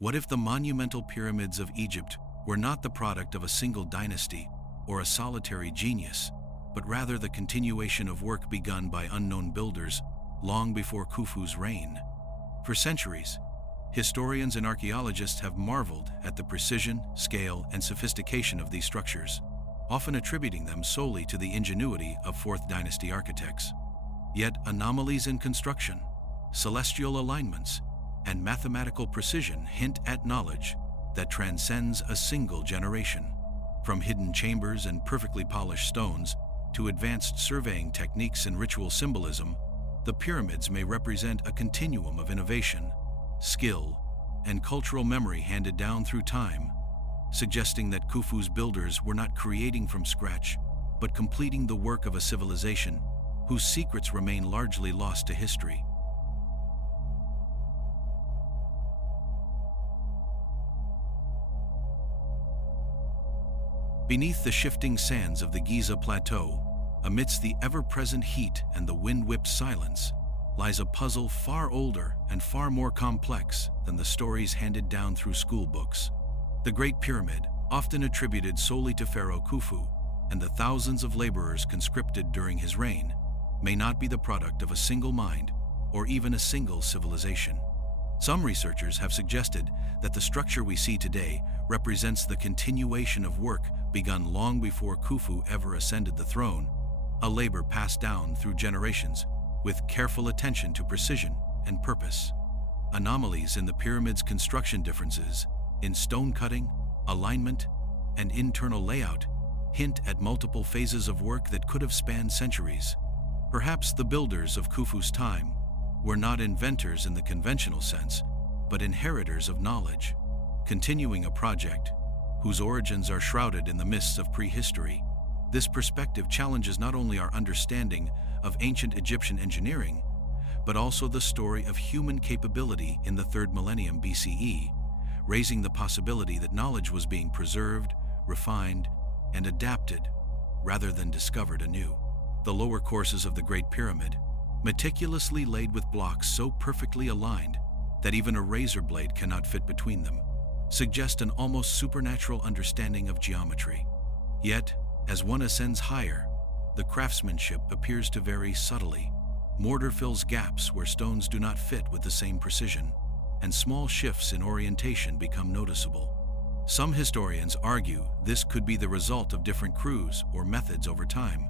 What if the monumental pyramids of Egypt were not the product of a single dynasty or a solitary genius, but rather the continuation of work begun by unknown builders long before Khufu's reign? For centuries, historians and archaeologists have marveled at the precision, scale, and sophistication of these structures, often attributing them solely to the ingenuity of Fourth Dynasty architects. Yet anomalies in construction, celestial alignments, and mathematical precision hint at knowledge that transcends a single generation. From hidden chambers and perfectly polished stones to advanced surveying techniques and ritual symbolism, the pyramids may represent a continuum of innovation, skill, and cultural memory handed down through time, suggesting that Khufu's builders were not creating from scratch, but completing the work of a civilization whose secrets remain largely lost to history. Beneath the shifting sands of the Giza Plateau, amidst the ever-present heat and the wind-whipped silence, lies a puzzle far older and far more complex than the stories handed down through school books. The Great Pyramid, often attributed solely to Pharaoh Khufu and the thousands of laborers conscripted during his reign, may not be the product of a single mind or even a single civilization. Some researchers have suggested that the structure we see today represents the continuation of work begun long before Khufu ever ascended the throne, a labor passed down through generations with careful attention to precision and purpose. Anomalies in the pyramid's construction, differences in stone cutting, alignment, and internal layout hint at multiple phases of work that could have spanned centuries. Perhaps the builders of Khufu's time were not inventors in the conventional sense, but inheritors of knowledge, continuing a project whose origins are shrouded in the mists of prehistory. This perspective challenges not only our understanding of ancient Egyptian engineering, but also the story of human capability in the 3rd millennium BCE, raising the possibility that knowledge was being preserved, refined, and adapted, rather than discovered anew. The lower courses of the Great Pyramid, meticulously laid with blocks so perfectly aligned that even a razor blade cannot fit between them, suggest an almost supernatural understanding of geometry. Yet, as one ascends higher, the craftsmanship appears to vary subtly. Mortar fills gaps where stones do not fit with the same precision, and small shifts in orientation become noticeable. Some historians argue this could be the result of different crews or methods over time,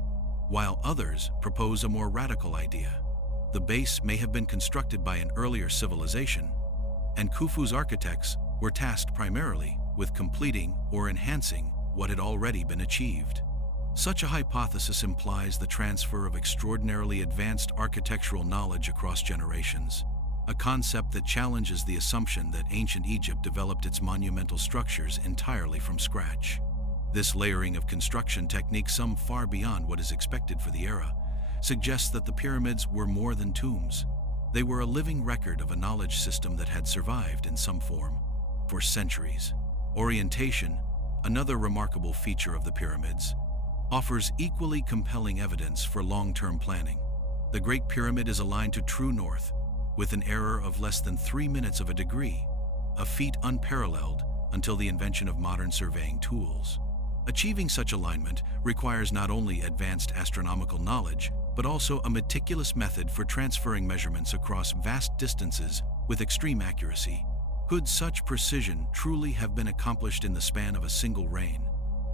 while others propose a more radical idea. The base may have been constructed by an earlier civilization, and Khufu's architects were tasked primarily with completing or enhancing what had already been achieved. Such a hypothesis implies the transfer of extraordinarily advanced architectural knowledge across generations, a concept that challenges the assumption that ancient Egypt developed its monumental structures entirely from scratch. This layering of construction techniques, some far beyond what is expected for the era, suggests that the pyramids were more than tombs. They were a living record of a knowledge system that had survived in some form for centuries. Orientation, another remarkable feature of the pyramids, offers equally compelling evidence for long-term planning. The Great Pyramid is aligned to true north, with an error of less than 3 minutes of a degree, a feat unparalleled until the invention of modern surveying tools. Achieving such alignment requires not only advanced astronomical knowledge, but also a meticulous method for transferring measurements across vast distances with extreme accuracy. Could such precision truly have been accomplished in the span of a single reign?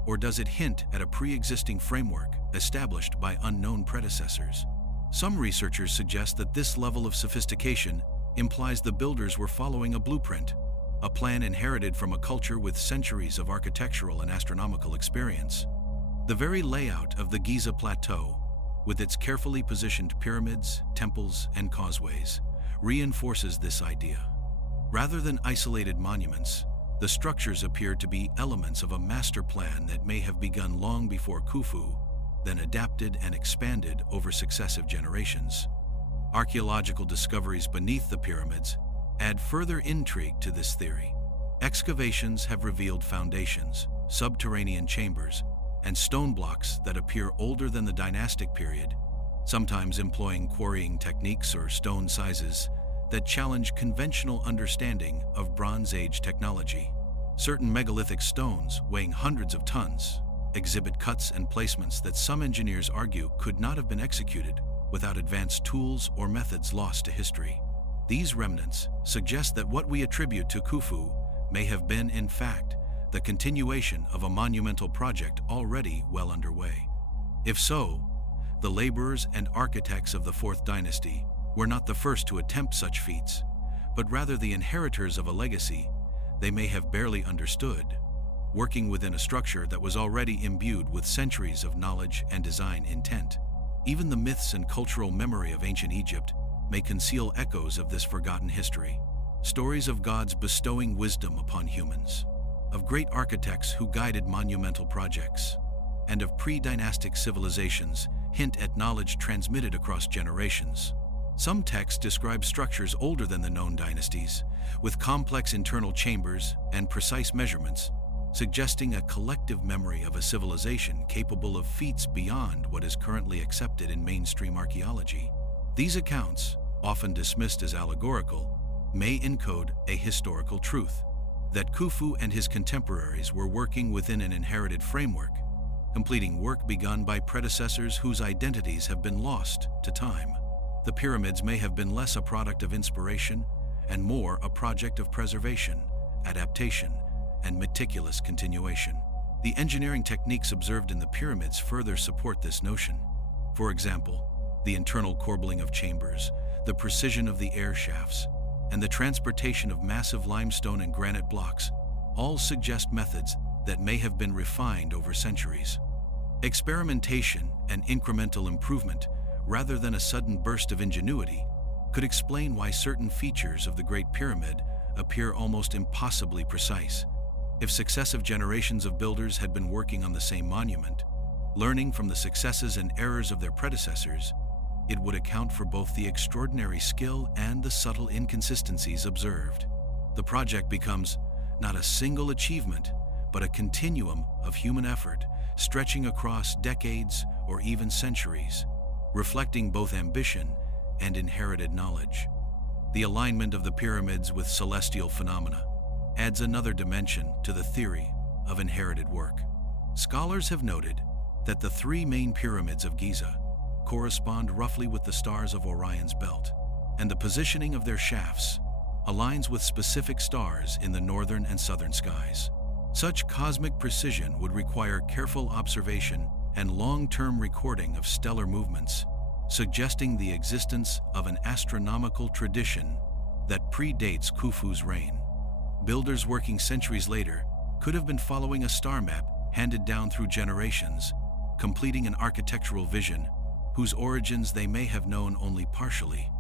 Or does it hint at a pre-existing framework established by unknown predecessors? Some researchers suggest that this level of sophistication implies the builders were following a blueprint, a plan inherited from a culture with centuries of architectural and astronomical experience. The very layout of the Giza Plateau, with its carefully positioned pyramids, temples, and causeways, reinforces this idea. Rather than isolated monuments, the structures appear to be elements of a master plan that may have begun long before Khufu, then adapted and expanded over successive generations. Archaeological discoveries beneath the pyramids add further intrigue to this theory. Excavations have revealed foundations, subterranean chambers, and stone blocks that appear older than the dynastic period, sometimes employing quarrying techniques or stone sizes that challenge conventional understanding of Bronze Age technology. Certain megalithic stones, weighing hundreds of tons, exhibit cuts and placements that some engineers argue could not have been executed without advanced tools or methods lost to history. These remnants suggest that what we attribute to Khufu may have been, in fact, the continuation of a monumental project already well underway. If so, the laborers and architects of the Fourth Dynasty were not the first to attempt such feats, but rather the inheritors of a legacy they may have barely understood, working within a structure that was already imbued with centuries of knowledge and design intent. Even the myths and cultural memory of ancient Egypt may conceal echoes of this forgotten history. Stories of gods bestowing wisdom upon humans, of great architects who guided monumental projects, and of pre-dynastic civilizations hint at knowledge transmitted across generations. Some texts describe structures older than the known dynasties, with complex internal chambers and precise measurements, suggesting a collective memory of a civilization capable of feats beyond what is currently accepted in mainstream archaeology. These accounts, often dismissed as allegorical, may encode a historical truth, that Khufu and his contemporaries were working within an inherited framework, completing work begun by predecessors whose identities have been lost to time. The pyramids may have been less a product of inspiration and more a project of preservation, adaptation, and meticulous continuation. The engineering techniques observed in the pyramids further support this notion. For example, the internal corbelling of chambers, the precision of the air shafts, and the transportation of massive limestone and granite blocks all suggest methods that may have been refined over centuries. Experimentation and incremental improvement, rather than a sudden burst of ingenuity, could explain why certain features of the Great Pyramid appear almost impossibly precise. If successive generations of builders had been working on the same monument, learning from the successes and errors of their predecessors, it would account for both the extraordinary skill and the subtle inconsistencies observed. The project becomes not a single achievement, but a continuum of human effort stretching across decades or even centuries, reflecting both ambition and inherited knowledge. The alignment of the pyramids with celestial phenomena adds another dimension to the theory of inherited work. Scholars have noted that the three main pyramids of Giza correspond roughly with the stars of Orion's belt, and the positioning of their shafts aligns with specific stars in the northern and southern skies. Such cosmic precision would require careful observation and long-term recording of stellar movements, suggesting the existence of an astronomical tradition that predates Khufu's reign. Builders working centuries later could have been following a star map handed down through generations, completing an architectural vision whose origins they may have known only partially.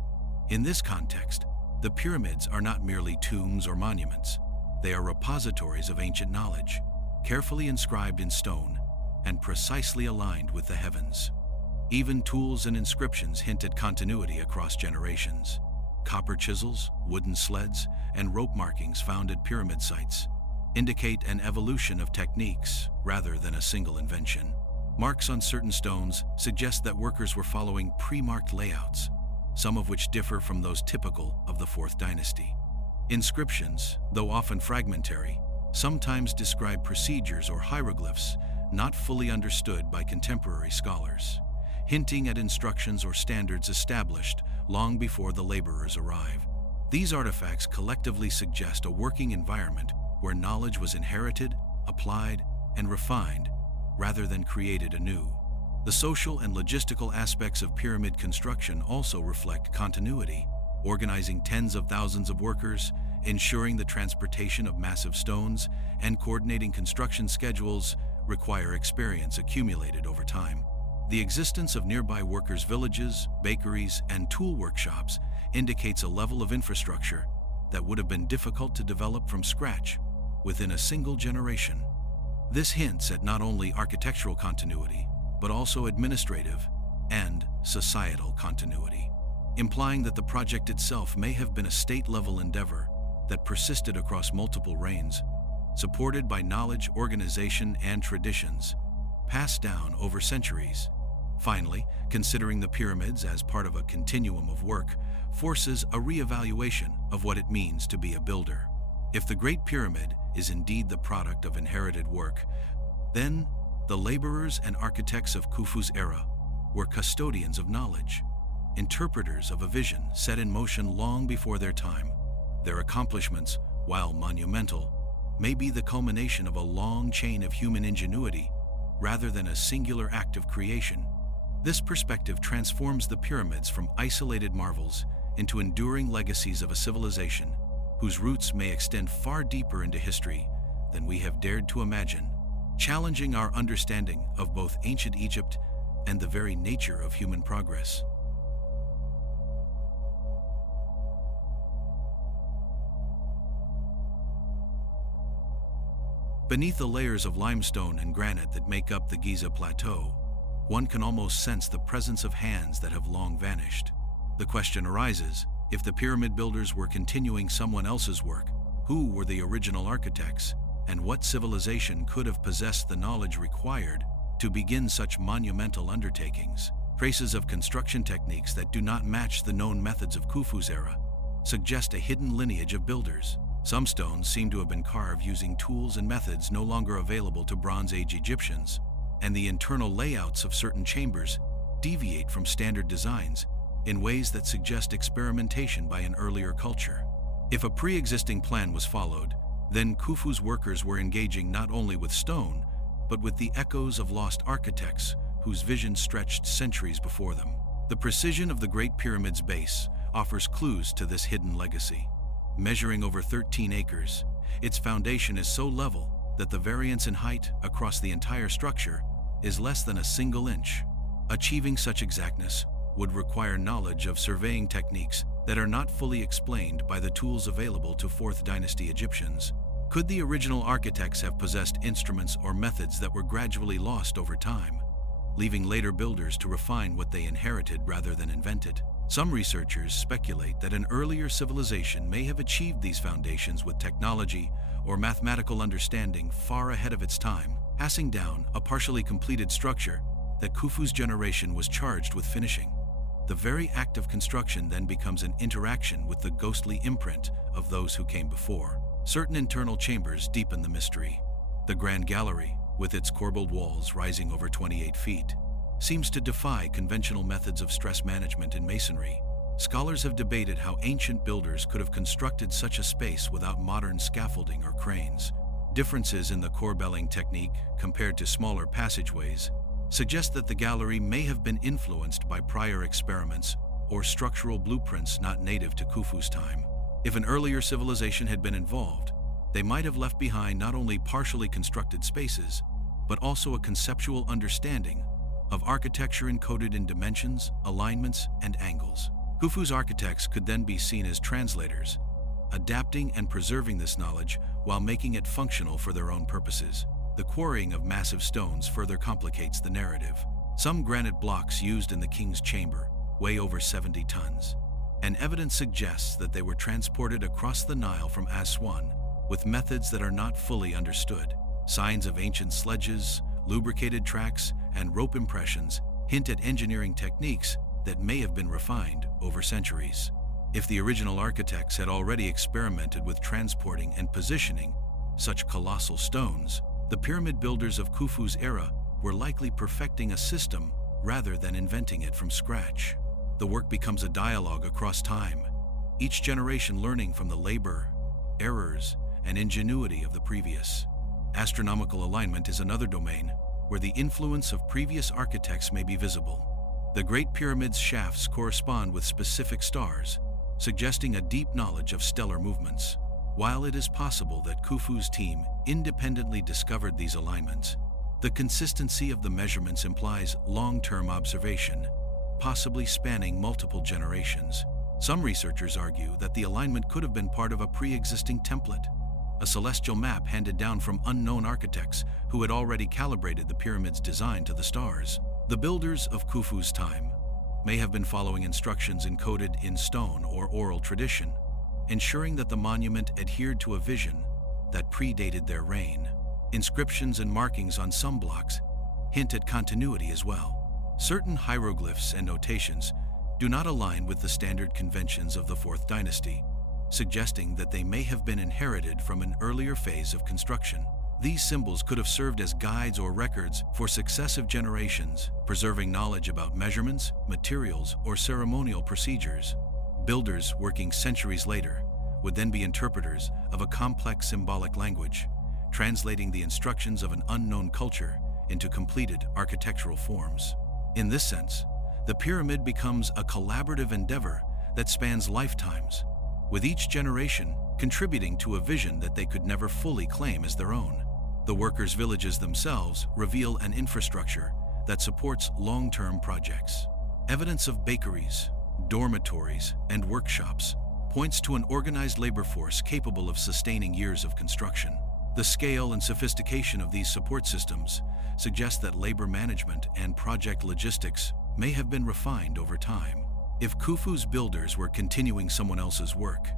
In this context, the pyramids are not merely tombs or monuments. They are repositories of ancient knowledge, carefully inscribed in stone and precisely aligned with the heavens. Even tools and inscriptions hint at continuity across generations. Copper chisels, wooden sleds, and rope markings found at pyramid sites indicate an evolution of techniques rather than a single invention. Marks on certain stones suggest that workers were following pre-marked layouts, some of which differ from those typical of the Fourth Dynasty. Inscriptions, though often fragmentary, sometimes describe procedures or hieroglyphs not fully understood by contemporary scholars, hinting at instructions or standards established long before the laborers arrive. These artifacts collectively suggest a working environment where knowledge was inherited, applied, and refined, rather than created anew. The social and logistical aspects of pyramid construction also reflect continuity, organizing tens of thousands of workers, ensuring the transportation of massive stones, and coordinating construction schedules require experience accumulated over time. The existence of nearby workers' villages, bakeries, and tool workshops indicates a level of infrastructure that would have been difficult to develop from scratch within a single generation. This hints at not only architectural continuity, but also administrative and societal continuity, implying that the project itself may have been a state-level endeavor that persisted across multiple reigns, supported by knowledge, organization, and traditions passed down over centuries. Finally, considering the pyramids as part of a continuum of work forces a re-evaluation of what it means to be a builder. If the Great Pyramid is indeed the product of inherited work, then the laborers and architects of Khufu's era were custodians of knowledge, interpreters of a vision set in motion long before their time. Their accomplishments, while monumental, may be the culmination of a long chain of human ingenuity rather than a singular act of creation. This perspective transforms the pyramids from isolated marvels into enduring legacies of a civilization whose roots may extend far deeper into history than we have dared to imagine, challenging our understanding of both ancient Egypt and the very nature of human progress. Beneath the layers of limestone and granite that make up the Giza Plateau, one can almost sense the presence of hands that have long vanished. The question arises, if the pyramid builders were continuing someone else's work, who were the original architects, and what civilization could have possessed the knowledge required to begin such monumental undertakings? Traces of construction techniques that do not match the known methods of Khufu's era suggest a hidden lineage of builders. Some stones seem to have been carved using tools and methods no longer available to Bronze Age Egyptians, and the internal layouts of certain chambers deviate from standard designs in ways that suggest experimentation by an earlier culture. If a pre-existing plan was followed, then Khufu's workers were engaging not only with stone, but with the echoes of lost architects whose vision stretched centuries before them. The precision of the Great Pyramid's base offers clues to this hidden legacy. Measuring over 13 acres, its foundation is so level that the variance in height across the entire structure is less than a single inch. Achieving such exactness would require knowledge of surveying techniques that are not fully explained by the tools available to Fourth Dynasty Egyptians. Could the original architects have possessed instruments or methods that were gradually lost over time, leaving later builders to refine what they inherited rather than invented? Some researchers speculate that an earlier civilization may have achieved these foundations with technology or mathematical understanding far ahead of its time, passing down a partially completed structure that Khufu's generation was charged with finishing. The very act of construction then becomes an interaction with the ghostly imprint of those who came before. Certain internal chambers deepen the mystery. The Grand Gallery, with its corbelled walls rising over 28 feet, seems to defy conventional methods of stress management in masonry. Scholars have debated how ancient builders could have constructed such a space without modern scaffolding or cranes. Differences in the corbelling technique compared to smaller passageways suggest that the gallery may have been influenced by prior experiments or structural blueprints not native to Khufu's time. If an earlier civilization had been involved, they might have left behind not only partially constructed spaces, but also a conceptual understanding of architecture encoded in dimensions, alignments, and angles. Khufu's architects could then be seen as translators, adapting and preserving this knowledge while making it functional for their own purposes. The quarrying of massive stones further complicates the narrative. Some granite blocks used in the king's chamber weigh over 70 tons, and evidence suggests that they were transported across the Nile from Aswan with methods that are not fully understood. Signs of ancient sledges, lubricated tracks, and rope impressions hint at engineering techniques that may have been refined over centuries. If the original architects had already experimented with transporting and positioning such colossal stones, the pyramid builders of Khufu's era were likely perfecting a system rather than inventing it from scratch. The work becomes a dialogue across time, each generation learning from the labor, errors, and ingenuity of the previous. Astronomical alignment is another domain where the influence of previous architects may be visible. The Great Pyramid's shafts correspond with specific stars, suggesting a deep knowledge of stellar movements. While it is possible that Khufu's team independently discovered these alignments, the consistency of the measurements implies long-term observation, possibly spanning multiple generations. Some researchers argue that the alignment could have been part of a pre-existing template, a celestial map handed down from unknown architects who had already calibrated the pyramid's design to the stars. The builders of Khufu's time may have been following instructions encoded in stone or oral tradition, ensuring that the monument adhered to a vision that predated their reign. Inscriptions and markings on some blocks hint at continuity as well, Certain hieroglyphs and notations do not align with the standard conventions of the Fourth Dynasty, suggesting that they may have been inherited from an earlier phase of construction. These symbols could have served as guides or records for successive generations, preserving knowledge about measurements, materials, or ceremonial procedures. Builders working centuries later would then be interpreters of a complex symbolic language, translating the instructions of an unknown culture into completed architectural forms. In this sense, the pyramid becomes a collaborative endeavor that spans lifetimes, with each generation contributing to a vision that they could never fully claim as their own. The workers' villages themselves reveal an infrastructure that supports long-term projects. Evidence of bakeries, dormitories, and workshops points to an organized labor force capable of sustaining years of construction. The scale and sophistication of these support systems suggest that labor management and project logistics may have been refined over time. If Khufu's builders were continuing someone else's work,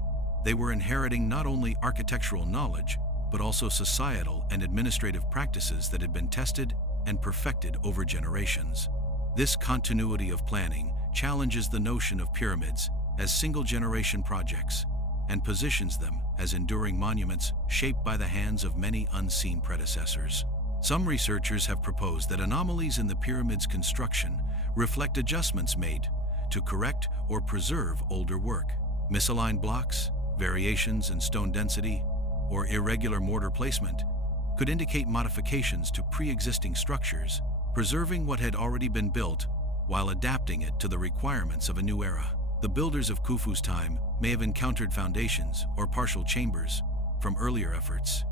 they were inheriting not only architectural knowledge, but also societal and administrative practices that had been tested and perfected over generations. This continuity of planning challenges the notion of pyramids as single-generation projects and positions them as enduring monuments shaped by the hands of many unseen predecessors. Some researchers have proposed that anomalies in the pyramid's construction reflect adjustments made to correct or preserve older work. Misaligned blocks, variations in stone density, or irregular mortar placement could indicate modifications to pre-existing structures, preserving what had already been built while adapting it to the requirements of a new era. The builders of Khufu's time may have encountered foundations or partial chambers from earlier efforts,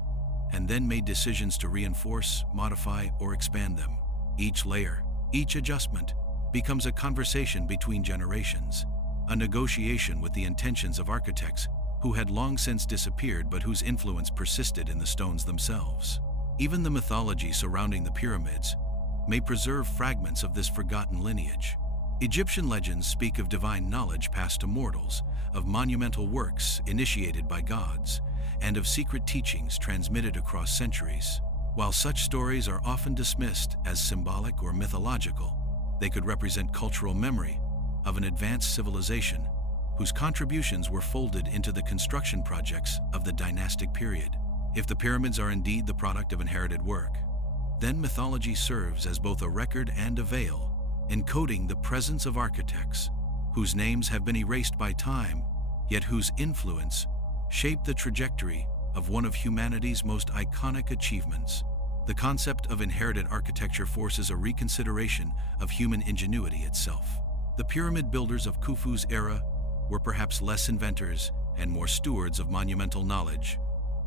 and then made decisions to reinforce, modify, or expand them. Each layer, each adjustment, becomes a conversation between generations, a negotiation with the intentions of architects who had long since disappeared but whose influence persisted in the stones themselves. Even the mythology surrounding the pyramids may preserve fragments of this forgotten lineage. Egyptian legends speak of divine knowledge passed to mortals, of monumental works initiated by gods, and of secret teachings transmitted across centuries. While such stories are often dismissed as symbolic or mythological, they could represent cultural memory of an advanced civilization whose contributions were folded into the construction projects of the dynastic period. If the pyramids are indeed the product of inherited work, then mythology serves as both a record and a veil, encoding the presence of architects whose names have been erased by time, yet whose influence shaped the trajectory of one of humanity's most iconic achievements. The concept of inherited architecture forces a reconsideration of human ingenuity itself. The pyramid builders of Khufu's era were perhaps less inventors and more stewards of monumental knowledge,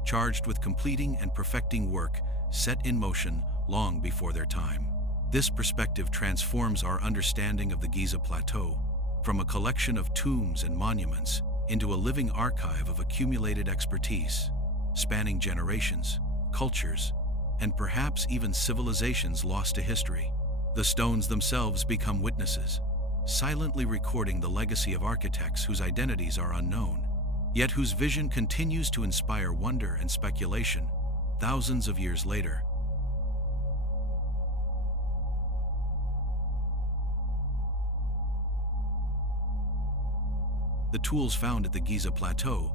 charged with completing and perfecting work set in motion long before their time. This perspective transforms our understanding of the Giza Plateau from a collection of tombs and monuments into a living archive of accumulated expertise, spanning generations, cultures, and perhaps even civilizations lost to history. The stones themselves become witnesses, silently recording the legacy of architects whose identities are unknown, yet whose vision continues to inspire wonder and speculation thousands of years later. The tools found at the Giza Plateau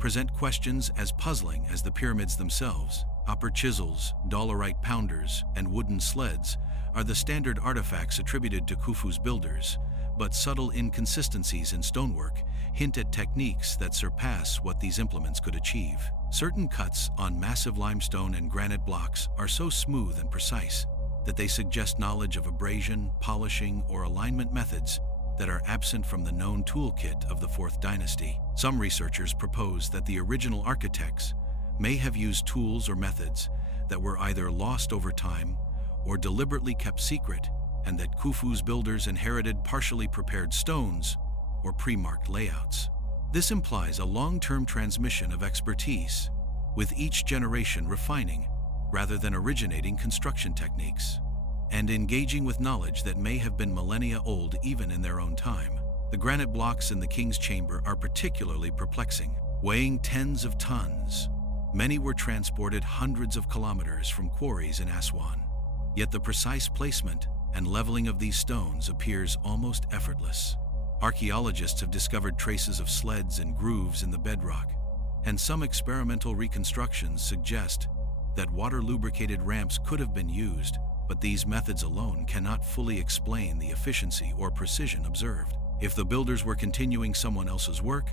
present questions as puzzling as the pyramids themselves. Copper chisels, dolerite pounders, and wooden sleds are the standard artifacts attributed to Khufu's builders, but subtle inconsistencies in stonework hint at techniques that surpass what these implements could achieve. Certain cuts on massive limestone and granite blocks are so smooth and precise that they suggest knowledge of abrasion, polishing, or alignment methods that are absent from the known toolkit of the Fourth Dynasty. Some researchers propose that the original architects may have used tools or methods that were either lost over time or deliberately kept secret, and that Khufu's builders inherited partially prepared stones or pre-marked layouts. This implies a long-term transmission of expertise, with each generation refining rather than originating construction techniques, and engaging with knowledge that may have been millennia old even in their own time. The granite blocks in the king's chamber are particularly perplexing. Weighing tens of tons, many were transported hundreds of kilometers from quarries in Aswan. Yet the precise placement and leveling of these stones appears almost effortless. Archaeologists have discovered traces of sleds and grooves in the bedrock, and some experimental reconstructions suggest that water-lubricated ramps could have been used, but these methods alone cannot fully explain the efficiency or precision observed. If the builders were continuing someone else's work,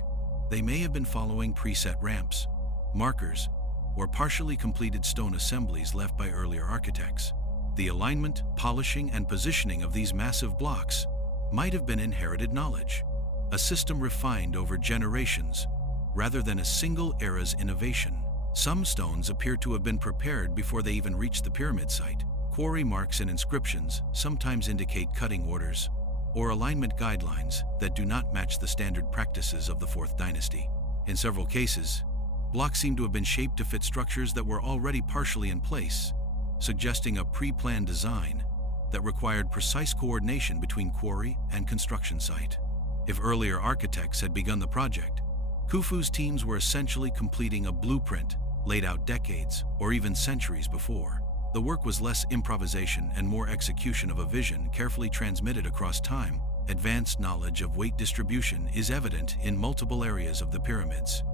they may have been following preset ramps, markers, or partially completed stone assemblies left by earlier architects. The alignment, polishing, and positioning of these massive blocks might have been inherited knowledge, a system refined over generations, rather than a single era's innovation. Some stones appear to have been prepared before they even reached the pyramid site. Quarry marks and inscriptions sometimes indicate cutting orders or alignment guidelines that do not match the standard practices of the Fourth Dynasty. In several cases, blocks seem to have been shaped to fit structures that were already partially in place, suggesting a pre-planned design that required precise coordination between quarry and construction site. If earlier architects had begun the project, Khufu's teams were essentially completing a blueprint laid out decades or even centuries before. The work was less improvisation and more execution of a vision carefully transmitted across time. Advanced knowledge of weight distribution is evident in multiple areas of the pyramids,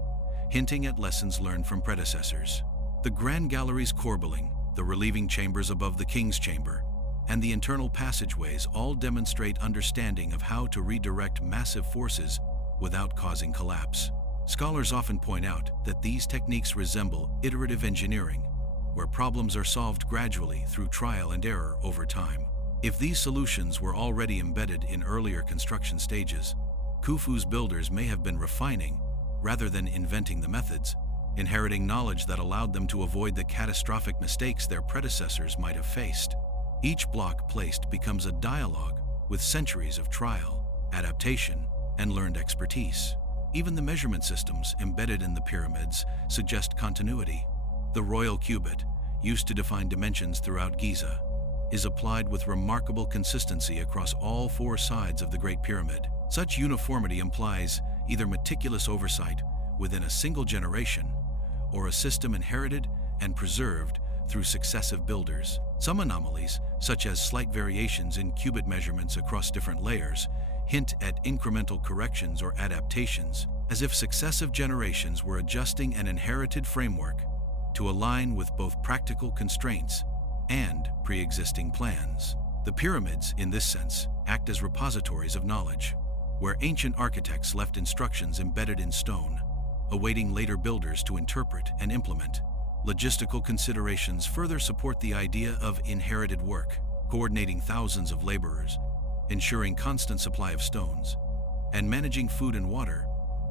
hinting at lessons learned from predecessors. The Grand Gallery's corbelling, the relieving chambers above the King's Chamber, and the internal passageways all demonstrate understanding of how to redirect massive forces without causing collapse. Scholars often point out that these techniques resemble iterative engineering, where problems are solved gradually through trial and error over time. If these solutions were already embedded in earlier construction stages, Khufu's builders may have been refining, rather than inventing the methods, inheriting knowledge that allowed them to avoid the catastrophic mistakes their predecessors might have faced. Each block placed becomes a dialogue with centuries of trial, adaptation, and learned expertise. Even the measurement systems embedded in the pyramids suggest continuity. The royal cubit, used to define dimensions throughout Giza, is applied with remarkable consistency across all four sides of the Great Pyramid. Such uniformity implies either meticulous oversight within a single generation or a system inherited and preserved through successive builders. Some anomalies, such as slight variations in cubit measurements across different layers, hint at incremental corrections or adaptations, as if successive generations were adjusting an inherited framework to align with both practical constraints and pre-existing plans. The pyramids, in this sense, act as repositories of knowledge, where ancient architects left instructions embedded in stone, awaiting later builders to interpret and implement. Logistical considerations further support the idea of inherited work, coordinating thousands of laborers, ensuring constant supply of stones, and managing food and water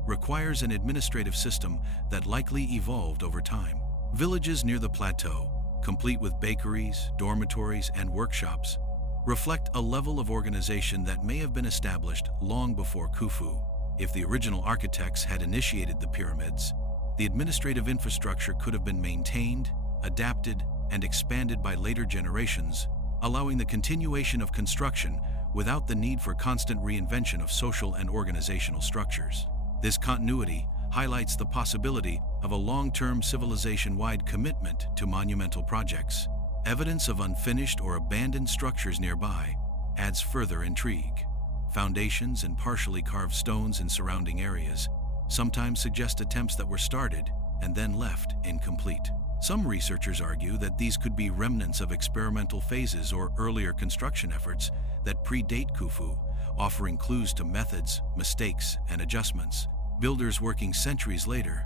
requires an administrative system that likely evolved over time. Villages near the plateau, complete with bakeries, dormitories, and workshops, reflect a level of organization that may have been established long before Khufu. If the original architects had initiated the pyramids, the administrative infrastructure could have been maintained, adapted, and expanded by later generations, allowing the continuation of construction without the need for constant reinvention of social and organizational structures. This continuity highlights the possibility of a long-term civilization-wide commitment to monumental projects. Evidence of unfinished or abandoned structures nearby adds further intrigue. Foundations and partially carved stones in surrounding areas sometimes suggest attempts that were started and then left incomplete. Some researchers argue that these could be remnants of experimental phases or earlier construction efforts that predate Khufu, offering clues to methods, mistakes, and adjustments. Builders working centuries later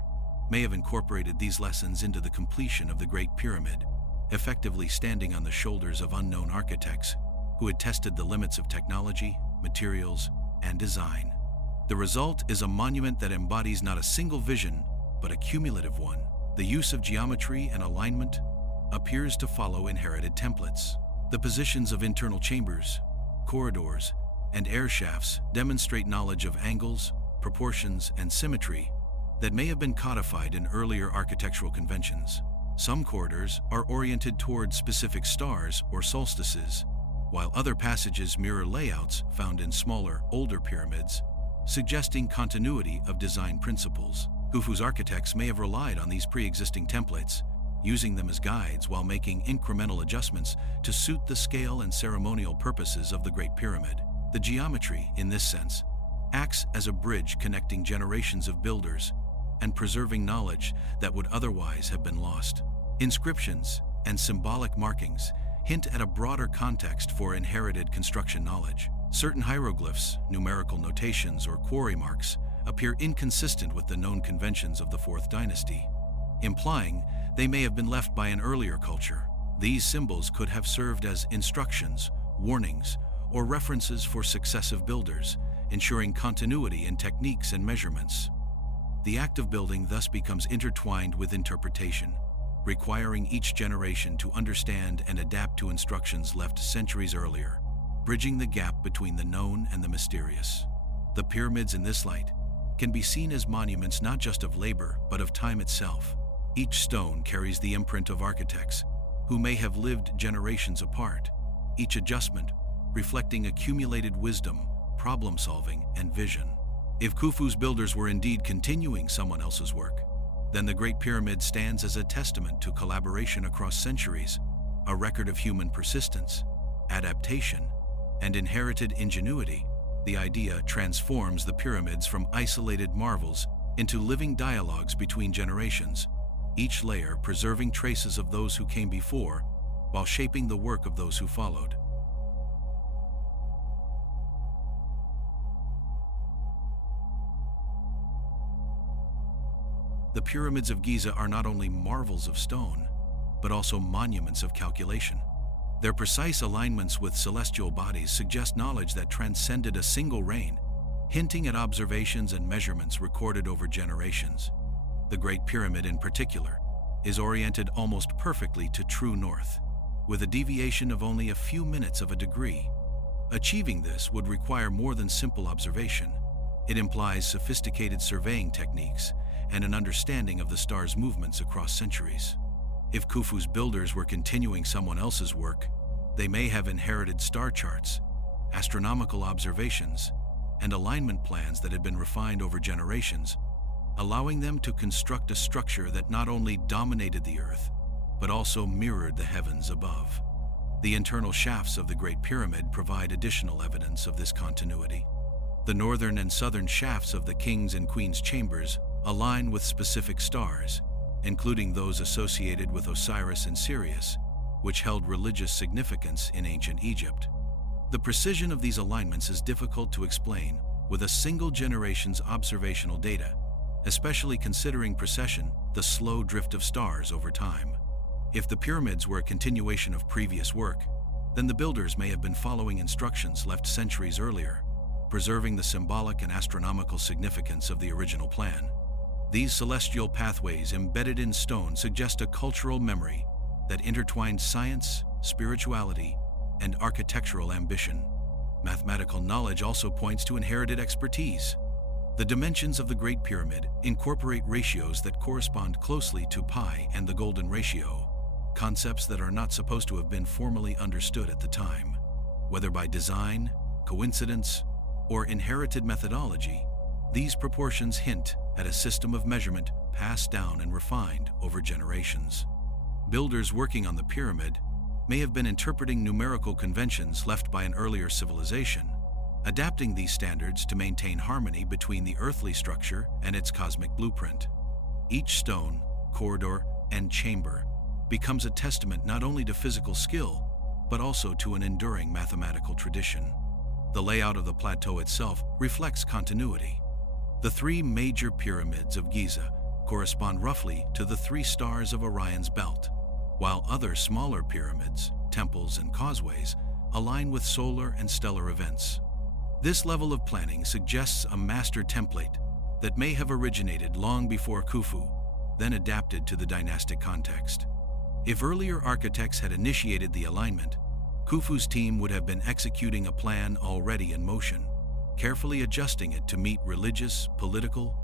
may have incorporated these lessons into the completion of the Great Pyramid, effectively standing on the shoulders of unknown architects who had tested the limits of technology, materials, and design. The result is a monument that embodies not a single vision, but a cumulative one. The use of geometry and alignment appears to follow inherited templates. The positions of internal chambers, corridors, and air shafts demonstrate knowledge of angles, proportions, and symmetry that may have been codified in earlier architectural conventions. Some corridors are oriented toward specific stars or solstices, while other passages mirror layouts found in smaller, older pyramids, suggesting continuity of design principles. Khufu's architects may have relied on these pre-existing templates, using them as guides while making incremental adjustments to suit the scale and ceremonial purposes of the Great Pyramid. The geometry, in this sense, acts as a bridge connecting generations of builders and preserving knowledge that would otherwise have been lost. Inscriptions and symbolic markings hint at a broader context for inherited construction knowledge. Certain hieroglyphs, numerical notations, or quarry marks appear inconsistent with the known conventions of the Fourth Dynasty, implying they may have been left by an earlier culture. These symbols could have served as instructions, warnings, or references for successive builders, ensuring continuity in techniques and measurements. The act of building thus becomes intertwined with interpretation, requiring each generation to understand and adapt to instructions left centuries earlier, bridging the gap between the known and the mysterious. The pyramids in this light can be seen as monuments not just of labor, but of time itself. Each stone carries the imprint of architects who may have lived generations apart, each adjustment reflecting accumulated wisdom, problem-solving, and vision. If Khufu's builders were indeed continuing someone else's work, then the Great Pyramid stands as a testament to collaboration across centuries, a record of human persistence, adaptation, and inherited ingenuity. The idea transforms the pyramids from isolated marvels into living dialogues between generations, each layer preserving traces of those who came before while shaping the work of those who followed. The pyramids of Giza are not only marvels of stone, but also monuments of calculation. Their precise alignments with celestial bodies suggest knowledge that transcended a single reign, hinting at observations and measurements recorded over generations. The Great Pyramid, in particular, is oriented almost perfectly to true north, with a deviation of only a few minutes of a degree. Achieving this would require more than simple observation. It implies sophisticated surveying techniques and an understanding of the star's movements across centuries. If Khufu's builders were continuing someone else's work, they may have inherited star charts, astronomical observations, and alignment plans that had been refined over generations, allowing them to construct a structure that not only dominated the Earth, but also mirrored the heavens above. The internal shafts of the Great Pyramid provide additional evidence of this continuity. The northern and southern shafts of the King's and Queen's chambers align with specific stars, including those associated with Osiris and Sirius, which held religious significance in ancient Egypt. The precision of these alignments is difficult to explain with a single generation's observational data, especially considering precession, the slow drift of stars over time. If the pyramids were a continuation of previous work, then the builders may have been following instructions left centuries earlier, preserving the symbolic and astronomical significance of the original plan. These celestial pathways embedded in stone suggest a cultural memory that intertwined science, spirituality, and architectural ambition. Mathematical knowledge also points to inherited expertise. The dimensions of the Great Pyramid incorporate ratios that correspond closely to pi and the golden ratio, concepts that are not supposed to have been formally understood at the time. Whether by design, coincidence, or inherited methodology, these proportions hint at a system of measurement passed down and refined over generations. Builders working on the pyramid may have been interpreting numerical conventions left by an earlier civilization, adapting these standards to maintain harmony between the earthly structure and its cosmic blueprint. Each stone, corridor, and chamber becomes a testament not only to physical skill, but also to an enduring mathematical tradition. The layout of the plateau itself reflects continuity. The three major pyramids of Giza correspond roughly to the three stars of Orion's belt, while other smaller pyramids, temples, and causeways align with solar and stellar events. This level of planning suggests a master template that may have originated long before Khufu, then adapted to the dynastic context. If earlier architects had initiated the alignment, Khufu's team would have been executing a plan already in motion, carefully adjusting it to meet religious, political,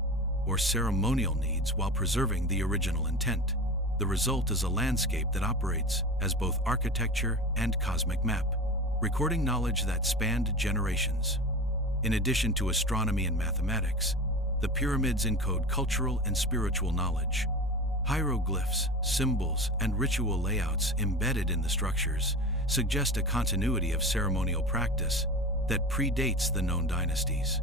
or ceremonial needs while preserving the original intent. The result is a landscape that operates as both architecture and cosmic map, recording knowledge that spanned generations. In addition to astronomy and mathematics, the pyramids encode cultural and spiritual knowledge, Hieroglyphs, symbols, and ritual layouts embedded in the structures suggest a continuity of ceremonial practice that predates the known dynasties.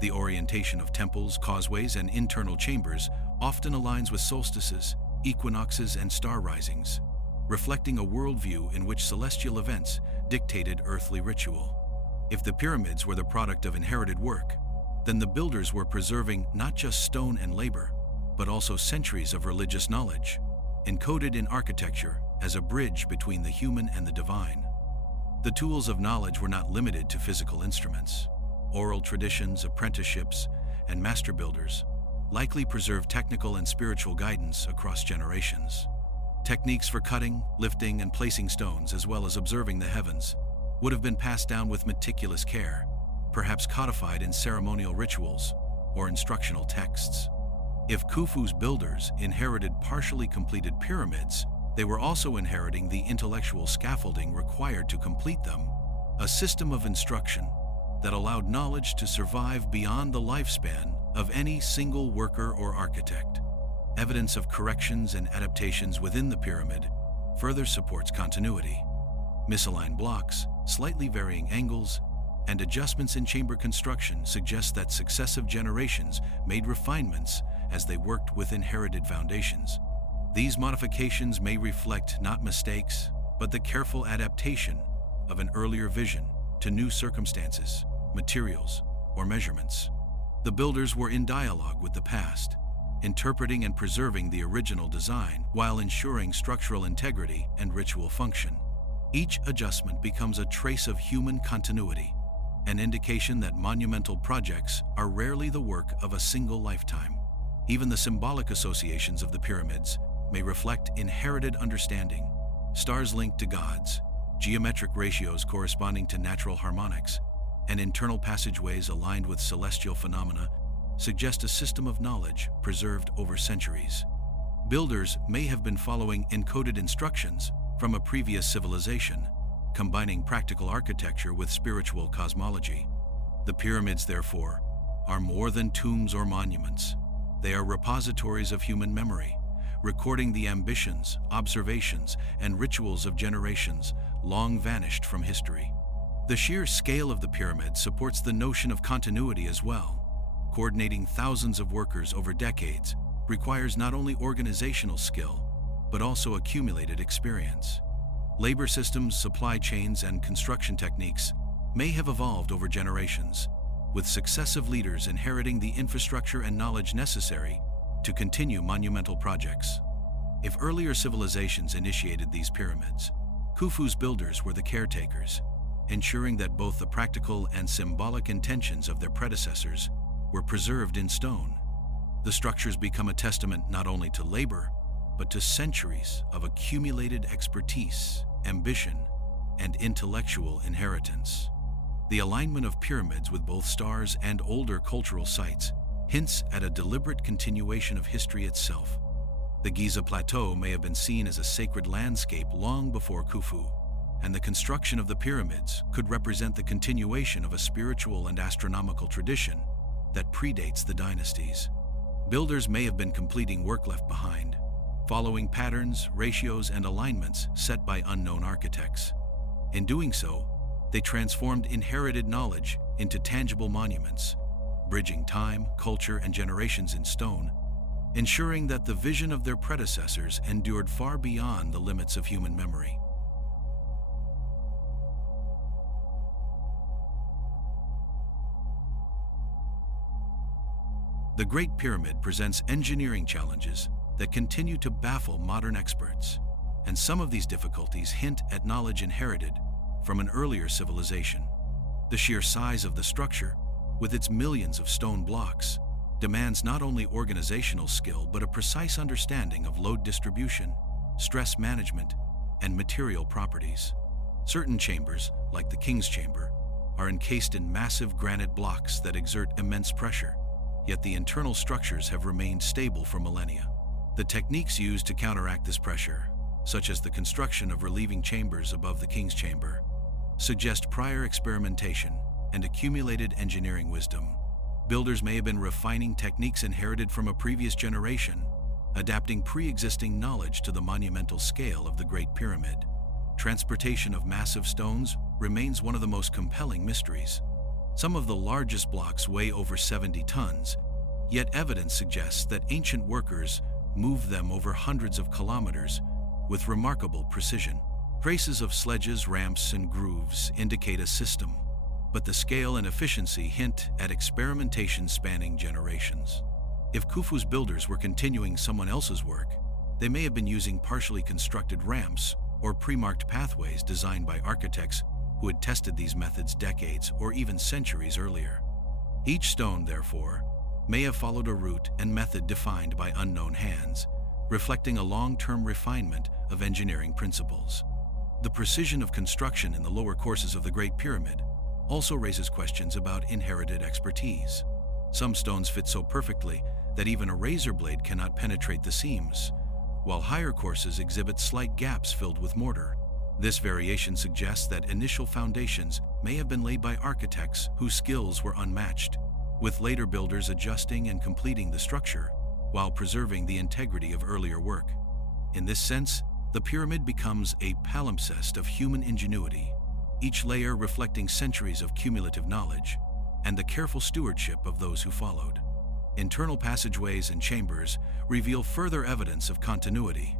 The orientation of temples, causeways, and internal chambers often aligns with solstices, equinoxes, and star risings, reflecting a worldview in which celestial events dictated earthly ritual. If the pyramids were the product of inherited work, then the builders were preserving not just stone and labor, but also centuries of religious knowledge, encoded in architecture as a bridge between the human and the divine. The tools of knowledge were not limited to physical instruments. Oral traditions, apprenticeships, and master builders likely preserved technical and spiritual guidance across generations. Techniques for cutting, lifting, and placing stones, as well as observing the heavens, would have been passed down with meticulous care, perhaps codified in ceremonial rituals or instructional texts. If Khufu's builders inherited partially completed pyramids, they were also inheriting the intellectual scaffolding required to complete them, a system of instruction that allowed knowledge to survive beyond the lifespan of any single worker or architect. Evidence of corrections and adaptations within the pyramid further supports continuity. Misaligned blocks, slightly varying angles, and adjustments in chamber construction suggest that successive generations made refinements as they worked with inherited foundations. These modifications may reflect not mistakes, but the careful adaptation of an earlier vision to new circumstances, materials, or measurements. The builders were in dialogue with the past, interpreting and preserving the original design while ensuring structural integrity and ritual function. Each adjustment becomes a trace of human continuity, an indication that monumental projects are rarely the work of a single lifetime. Even the symbolic associations of the pyramids may reflect inherited understanding. Stars linked to gods, geometric ratios corresponding to natural harmonics, and internal passageways aligned with celestial phenomena suggest a system of knowledge preserved over centuries. Builders may have been following encoded instructions from a previous civilization, combining practical architecture with spiritual cosmology. The pyramids, therefore, are more than tombs or monuments. They are repositories of human memory, recording the ambitions, observations, and rituals of generations long vanished from history. The sheer scale of the pyramid supports the notion of continuity as well. Coordinating thousands of workers over decades requires not only organizational skill, but also accumulated experience. Labor systems, supply chains, and construction techniques may have evolved over generations, with successive leaders inheriting the infrastructure and knowledge necessary to continue monumental projects. If earlier civilizations initiated these pyramids, Khufu's builders were the caretakers, ensuring that both the practical and symbolic intentions of their predecessors were preserved in stone. The structures become a testament not only to labor, but to centuries of accumulated expertise, ambition, and intellectual inheritance. The alignment of pyramids with both stars and older cultural sites hints at a deliberate continuation of history itself. The Giza Plateau may have been seen as a sacred landscape long before Khufu, and the construction of the pyramids could represent the continuation of a spiritual and astronomical tradition that predates the dynasties. Builders may have been completing work left behind, following patterns, ratios, and alignments set by unknown architects. In doing so, they transformed inherited knowledge into tangible monuments, bridging time, culture, and generations in stone, ensuring that the vision of their predecessors endured far beyond the limits of human memory. The Great Pyramid presents engineering challenges that continue to baffle modern experts, and some of these difficulties hint at knowledge inherited from an earlier civilization. The sheer size of the structure, with its millions of stone blocks, demands not only organizational skill but a precise understanding of load distribution, stress management, and material properties. Certain chambers, like the King's Chamber, are encased in massive granite blocks that exert immense pressure, yet the internal structures have remained stable for millennia. The techniques used to counteract this pressure, such as the construction of relieving chambers above the King's Chamber, suggest prior experimentation and accumulated engineering wisdom. Builders may have been refining techniques inherited from a previous generation, adapting pre-existing knowledge to the monumental scale of the Great Pyramid. Transportation of massive stones remains one of the most compelling mysteries. Some of the largest blocks weigh over 70 tons, yet evidence suggests that ancient workers moved them over hundreds of kilometers with remarkable precision. Traces of sledges, ramps, and grooves indicate a system, but the scale and efficiency hint at experimentation spanning generations. If Khufu's builders were continuing someone else's work, they may have been using partially constructed ramps or pre-marked pathways designed by architects who had tested these methods decades or even centuries earlier. Each stone, therefore, may have followed a route and method defined by unknown hands, reflecting a long-term refinement of engineering principles. The precision of construction in the lower courses of the Great Pyramid also raises questions about inherited expertise. Some stones fit so perfectly that even a razor blade cannot penetrate the seams, while higher courses exhibit slight gaps filled with mortar. This variation suggests that initial foundations may have been laid by architects whose skills were unmatched, with later builders adjusting and completing the structure while preserving the integrity of earlier work. In this sense, the pyramid becomes a palimpsest of human ingenuity, each layer reflecting centuries of cumulative knowledge and the careful stewardship of those who followed. Internal passageways and chambers reveal further evidence of continuity.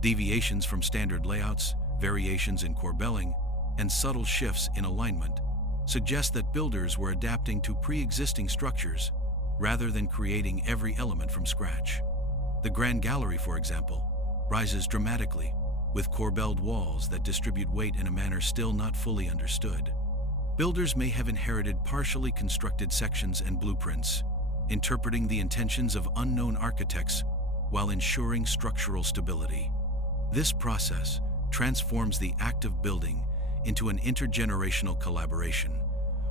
Deviations from standard layouts, variations in corbelling, and subtle shifts in alignment suggest that builders were adapting to pre-existing structures rather than creating every element from scratch. The Grand Gallery, for example, rises dramatically, with corbelled walls that distribute weight in a manner still not fully understood. Builders may have inherited partially constructed sections and blueprints, interpreting the intentions of unknown architects while ensuring structural stability. This process transforms the act of building into an intergenerational collaboration,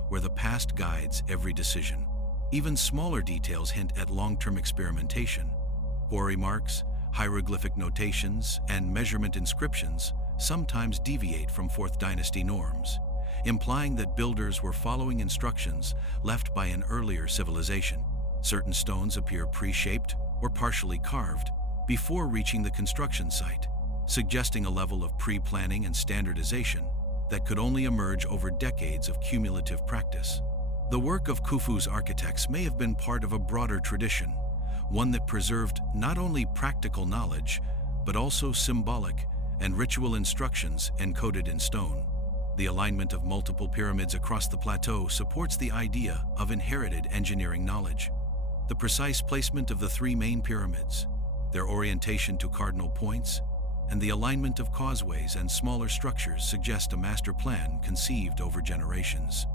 where the past guides every decision. Even smaller details hint at long-term experimentation. Quarry marks, hieroglyphic notations, and measurement inscriptions sometimes deviate from Fourth Dynasty norms, implying that builders were following instructions left by an earlier civilization. Certain stones appear pre-shaped or partially carved before reaching the construction site, suggesting a level of pre-planning and standardization that could only emerge over decades of cumulative practice. The work of Khufu's architects may have been part of a broader tradition, one that preserved not only practical knowledge, but also symbolic and ritual instructions encoded in stone. The alignment of multiple pyramids across the plateau supports the idea of inherited engineering knowledge. The precise placement of the three main pyramids, their orientation to cardinal points, and the alignment of causeways and smaller structures suggest a master plan conceived over generations.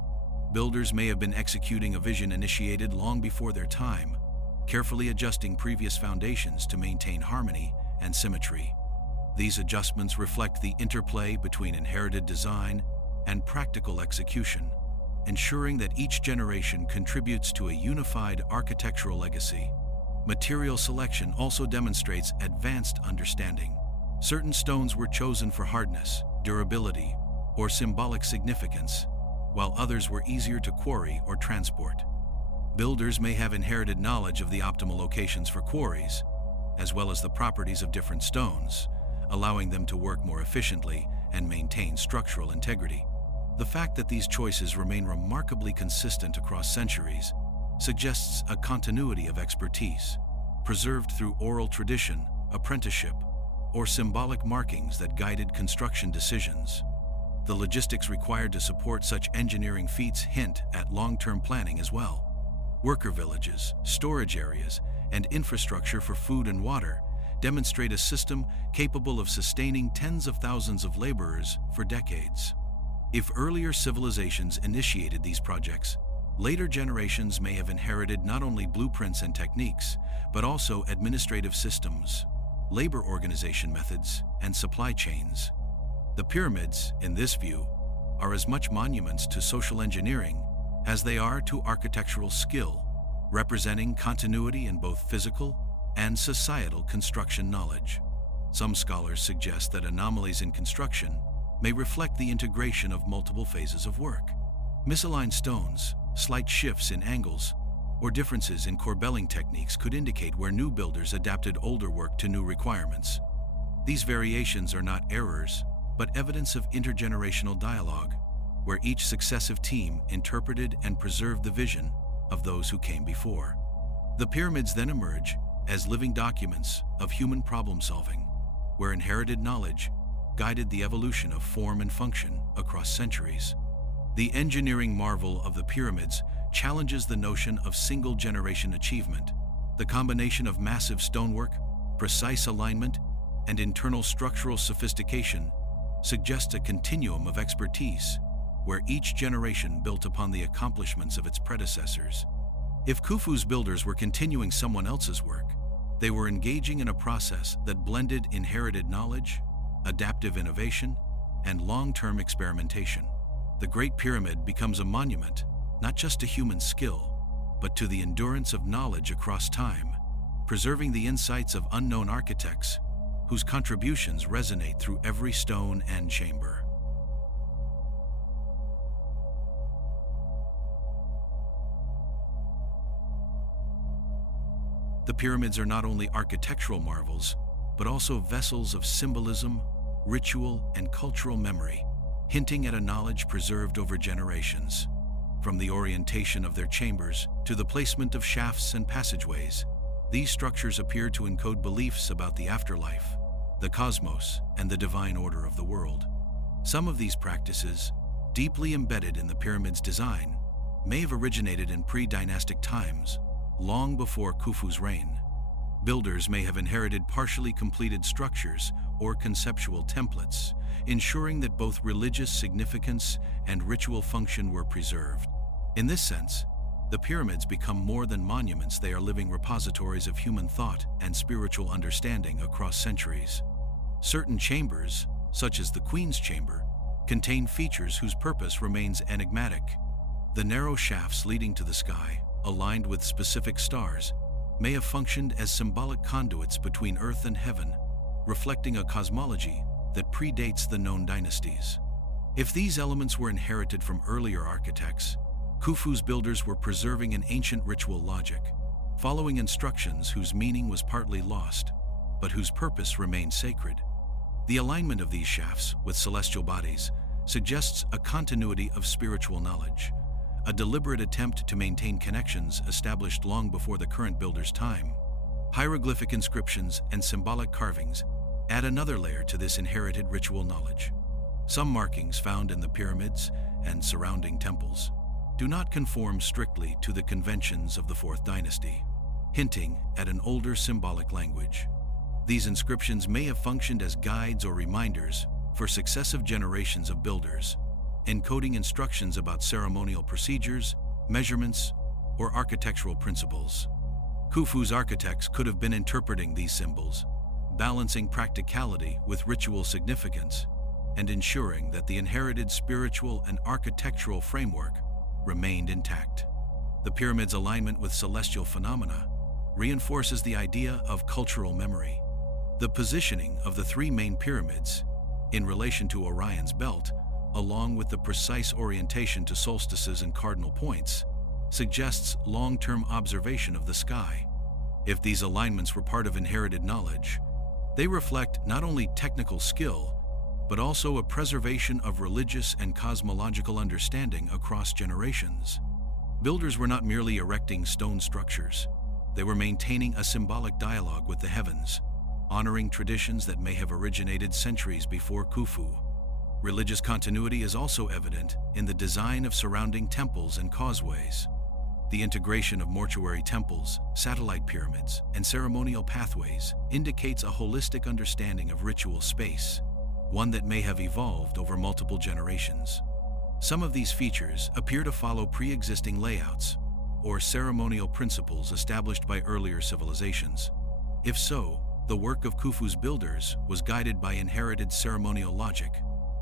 Builders may have been executing a vision initiated long before their time, carefully adjusting previous foundations to maintain harmony and symmetry. These adjustments reflect the interplay between inherited design and practical execution, ensuring that each generation contributes to a unified architectural legacy. Material selection also demonstrates advanced understanding. Certain stones were chosen for hardness, durability, or symbolic significance, while others were easier to quarry or transport. Builders may have inherited knowledge of the optimal locations for quarries, as well as the properties of different stones, allowing them to work more efficiently and maintain structural integrity. The fact that these choices remain remarkably consistent across centuries suggests a continuity of expertise, preserved through oral tradition, apprenticeship, or symbolic markings that guided construction decisions. The logistics required to support such engineering feats hint at long-term planning as well. Worker villages, storage areas, and infrastructure for food and water demonstrate a system capable of sustaining tens of thousands of laborers for decades. If earlier civilizations initiated these projects, later generations may have inherited not only blueprints and techniques, but also administrative systems, labor organization methods, and supply chains. The pyramids, in this view, are as much monuments to social engineering as they are to architectural skill, representing continuity in both physical and societal construction knowledge. Some scholars suggest that anomalies in construction may reflect the integration of multiple phases of work. Misaligned stones, slight shifts in angles, or differences in corbelling techniques could indicate where new builders adapted older work to new requirements. These variations are not errors, but evidence of intergenerational dialogue, where each successive team interpreted and preserved the vision of those who came before. The pyramids then emerge as living documents of human problem-solving, where inherited knowledge guided the evolution of form and function across centuries. The engineering marvel of the pyramids challenges the notion of single-generation achievement. The combination of massive stonework, precise alignment, and internal structural sophistication suggests a continuum of expertise, where each generation built upon the accomplishments of its predecessors. If Khufu's builders were continuing someone else's work, they were engaging in a process that blended inherited knowledge, adaptive innovation, and long-term experimentation. The Great Pyramid becomes a monument, not just to human skill, but to the endurance of knowledge across time, preserving the insights of unknown architects whose contributions resonate through every stone and chamber. The pyramids are not only architectural marvels, but also vessels of symbolism, ritual, and cultural memory, hinting at a knowledge preserved over generations. From the orientation of their chambers to the placement of shafts and passageways, these structures appear to encode beliefs about the afterlife, the cosmos, and the divine order of the world. Some of these practices, deeply embedded in the pyramid's design, may have originated in pre-dynastic times, long before Khufu's reign. Builders may have inherited partially completed structures or conceptual templates, ensuring that both religious significance and ritual function were preserved. In this sense, the pyramids become more than monuments. They are living repositories of human thought and spiritual understanding across centuries. Certain chambers, such as the Queen's Chamber, contain features whose purpose remains enigmatic. The narrow shafts leading to the sky, aligned with specific stars, may have functioned as symbolic conduits between earth and heaven, reflecting a cosmology that predates the known dynasties. If these elements were inherited from earlier architects, Khufu's builders were preserving an ancient ritual logic, following instructions whose meaning was partly lost, but whose purpose remained sacred. The alignment of these shafts with celestial bodies suggests a continuity of spiritual knowledge, a deliberate attempt to maintain connections established long before the current builder's time. Hieroglyphic inscriptions and symbolic carvings add another layer to this inherited ritual knowledge. Some markings found in the pyramids and surrounding temples do not conform strictly to the conventions of the Fourth Dynasty, hinting at an older symbolic language. These inscriptions may have functioned as guides or reminders for successive generations of builders, encoding instructions about ceremonial procedures, measurements, or architectural principles. Khufu's architects could have been interpreting these symbols, balancing practicality with ritual significance, and ensuring that the inherited spiritual and architectural framework remained intact. The pyramid's alignment with celestial phenomena reinforces the idea of cultural memory. The positioning of the three main pyramids, in relation to Orion's belt, along with the precise orientation to solstices and cardinal points, suggests long-term observation of the sky. If these alignments were part of inherited knowledge, they reflect not only technical skill, but also a preservation of religious and cosmological understanding across generations. Builders were not merely erecting stone structures. They were maintaining a symbolic dialogue with the heavens, honoring traditions that may have originated centuries before Khufu. Religious continuity is also evident in the design of surrounding temples and causeways. The integration of mortuary temples, satellite pyramids, and ceremonial pathways indicates a holistic understanding of ritual space, one that may have evolved over multiple generations. Some of these features appear to follow pre-existing layouts or ceremonial principles established by earlier civilizations. If so, the work of Khufu's builders was guided by inherited ceremonial logic,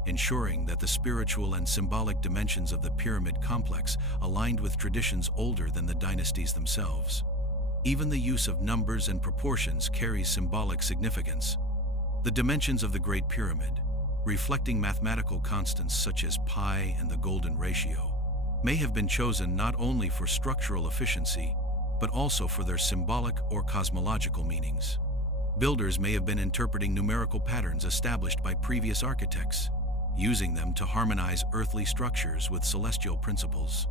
ensuring that the spiritual and symbolic dimensions of the pyramid complex aligned with traditions older than the dynasties themselves. Even the use of numbers and proportions carries symbolic significance. The dimensions of the Great Pyramid, reflecting mathematical constants such as pi and the golden ratio, may have been chosen not only for structural efficiency, but also for their symbolic or cosmological meanings. Builders may have been interpreting numerical patterns established by previous architects, using them to harmonize earthly structures with celestial principles.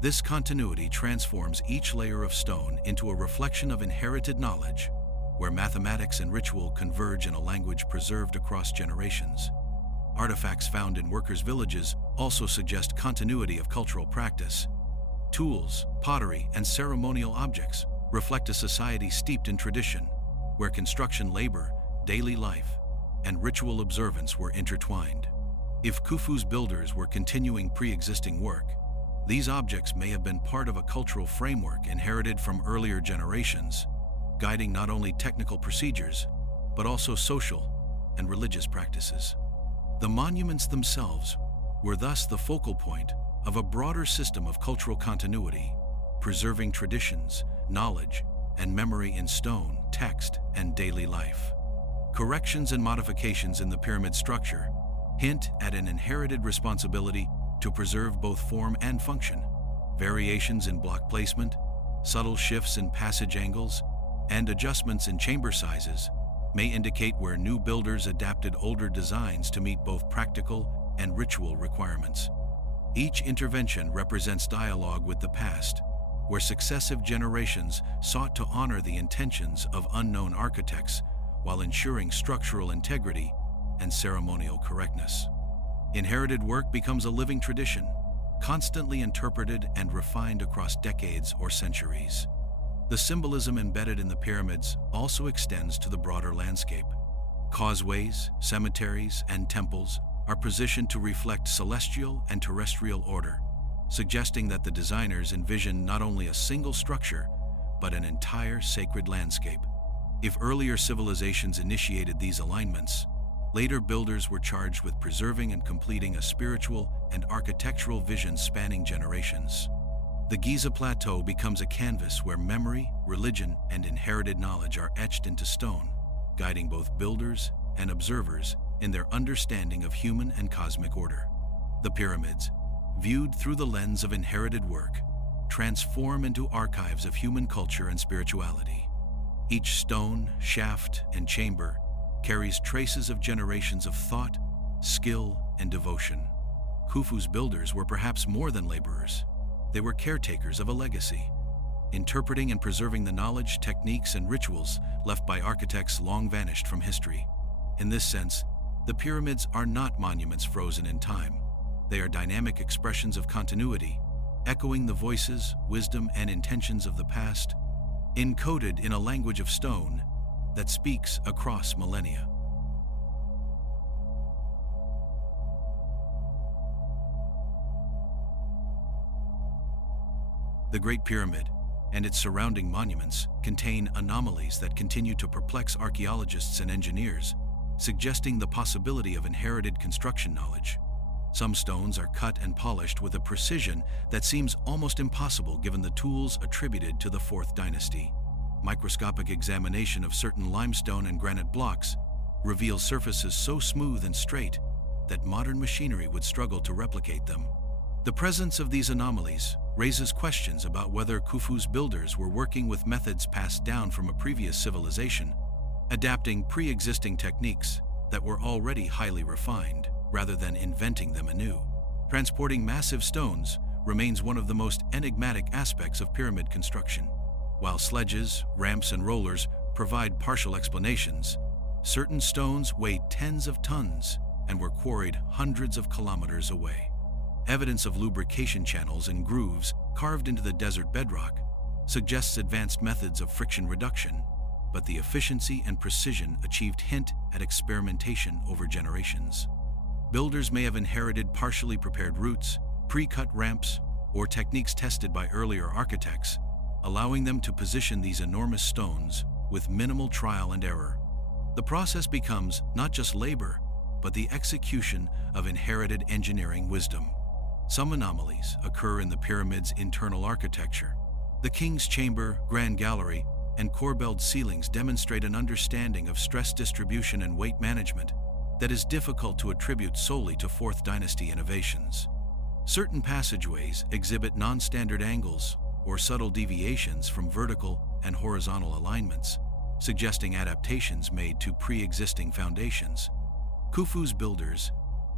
This continuity transforms each layer of stone into a reflection of inherited knowledge, where mathematics and ritual converge in a language preserved across generations. Artifacts found in workers' villages also suggest continuity of cultural practice. Tools, pottery, and ceremonial objects reflect a society steeped in tradition, where construction labor, daily life, and ritual observance were intertwined. If Khufu's builders were continuing pre-existing work, these objects may have been part of a cultural framework inherited from earlier generations, guiding not only technical procedures, but also social and religious practices. The monuments themselves were thus the focal point of a broader system of cultural continuity, preserving traditions, knowledge, and memory in stone, text, and daily life. Corrections and modifications in the pyramid structure hint at an inherited responsibility to preserve both form and function. Variations in block placement, subtle shifts in passage angles, and adjustments in chamber sizes may indicate where new builders adapted older designs to meet both practical and ritual requirements. Each intervention represents dialogue with the past, where successive generations sought to honor the intentions of unknown architects while ensuring structural integrity and ceremonial correctness. Inherited work becomes a living tradition, constantly interpreted and refined across decades or centuries. The symbolism embedded in the pyramids also extends to the broader landscape. Causeways, cemeteries, and temples are positioned to reflect celestial and terrestrial order, suggesting that the designers envisioned not only a single structure, but an entire sacred landscape. If earlier civilizations initiated these alignments, later builders were charged with preserving and completing a spiritual and architectural vision spanning generations. The Giza Plateau becomes a canvas where memory, religion, and inherited knowledge are etched into stone, guiding both builders and observers in their understanding of human and cosmic order. The pyramids, viewed through the lens of inherited work, transform into archives of human culture and spirituality. Each stone, shaft, and chamber carries traces of generations of thought, skill, and devotion. Khufu's builders were perhaps more than laborers. They were caretakers of a legacy, interpreting and preserving the knowledge, techniques, and rituals left by architects long vanished from history. In this sense, the pyramids are not monuments frozen in time. They are dynamic expressions of continuity, echoing the voices, wisdom, and intentions of the past, encoded in a language of stone that speaks across millennia. The Great Pyramid and its surrounding monuments contain anomalies that continue to perplex archaeologists and engineers, suggesting the possibility of inherited construction knowledge. Some stones are cut and polished with a precision that seems almost impossible given the tools attributed to the Fourth Dynasty. Microscopic examination of certain limestone and granite blocks reveals surfaces so smooth and straight that modern machinery would struggle to replicate them. The presence of these anomalies raises questions about whether Khufu's builders were working with methods passed down from a previous civilization, adapting pre-existing techniques that were already highly refined, rather than inventing them anew. Transporting massive stones remains one of the most enigmatic aspects of pyramid construction. While sledges, ramps, and rollers provide partial explanations, certain stones weighed tens of tons and were quarried hundreds of kilometers away. Evidence of lubrication channels and grooves carved into the desert bedrock suggests advanced methods of friction reduction, but the efficiency and precision achieved hint at experimentation over generations. Builders may have inherited partially prepared routes, pre-cut ramps, or techniques tested by earlier architects, allowing them to position these enormous stones with minimal trial and error. The process becomes not just labor, but the execution of inherited engineering wisdom. Some anomalies occur in the pyramid's internal architecture. The king's chamber, grand gallery, and corbelled ceilings demonstrate an understanding of stress distribution and weight management that is difficult to attribute solely to Fourth Dynasty innovations. Certain passageways exhibit non-standard angles or subtle deviations from vertical and horizontal alignments, suggesting adaptations made to pre-existing foundations. Khufu's builders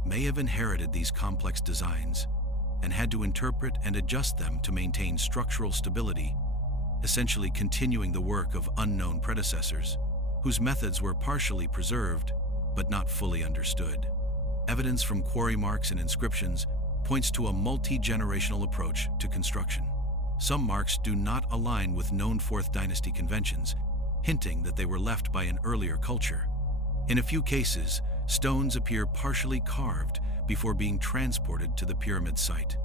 may have inherited these complex designs and had to interpret and adjust them to maintain structural stability, essentially continuing the work of unknown predecessors, whose methods were partially preserved but not fully understood. Evidence from quarry marks and inscriptions points to a multi-generational approach to construction. Some marks do not align with known Fourth Dynasty conventions, hinting that they were left by an earlier culture. In a few cases, stones appear partially carved before being transported to the pyramid site,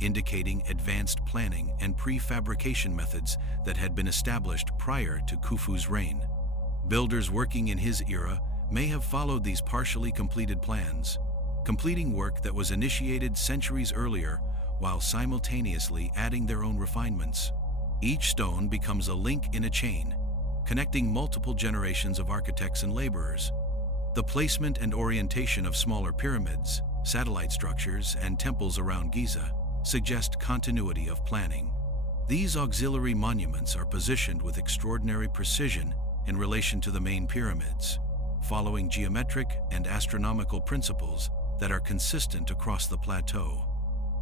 indicating advanced planning and prefabrication methods that had been established prior to Khufu's reign. Builders working in his era may have followed these partially completed plans, completing work that was initiated centuries earlier while simultaneously adding their own refinements. Each stone becomes a link in a chain, connecting multiple generations of architects and laborers. The placement and orientation of smaller pyramids, satellite structures, and temples around Giza suggest continuity of planning. These auxiliary monuments are positioned with extraordinary precision in relation to the main pyramids, following geometric and astronomical principles that are consistent across the plateau.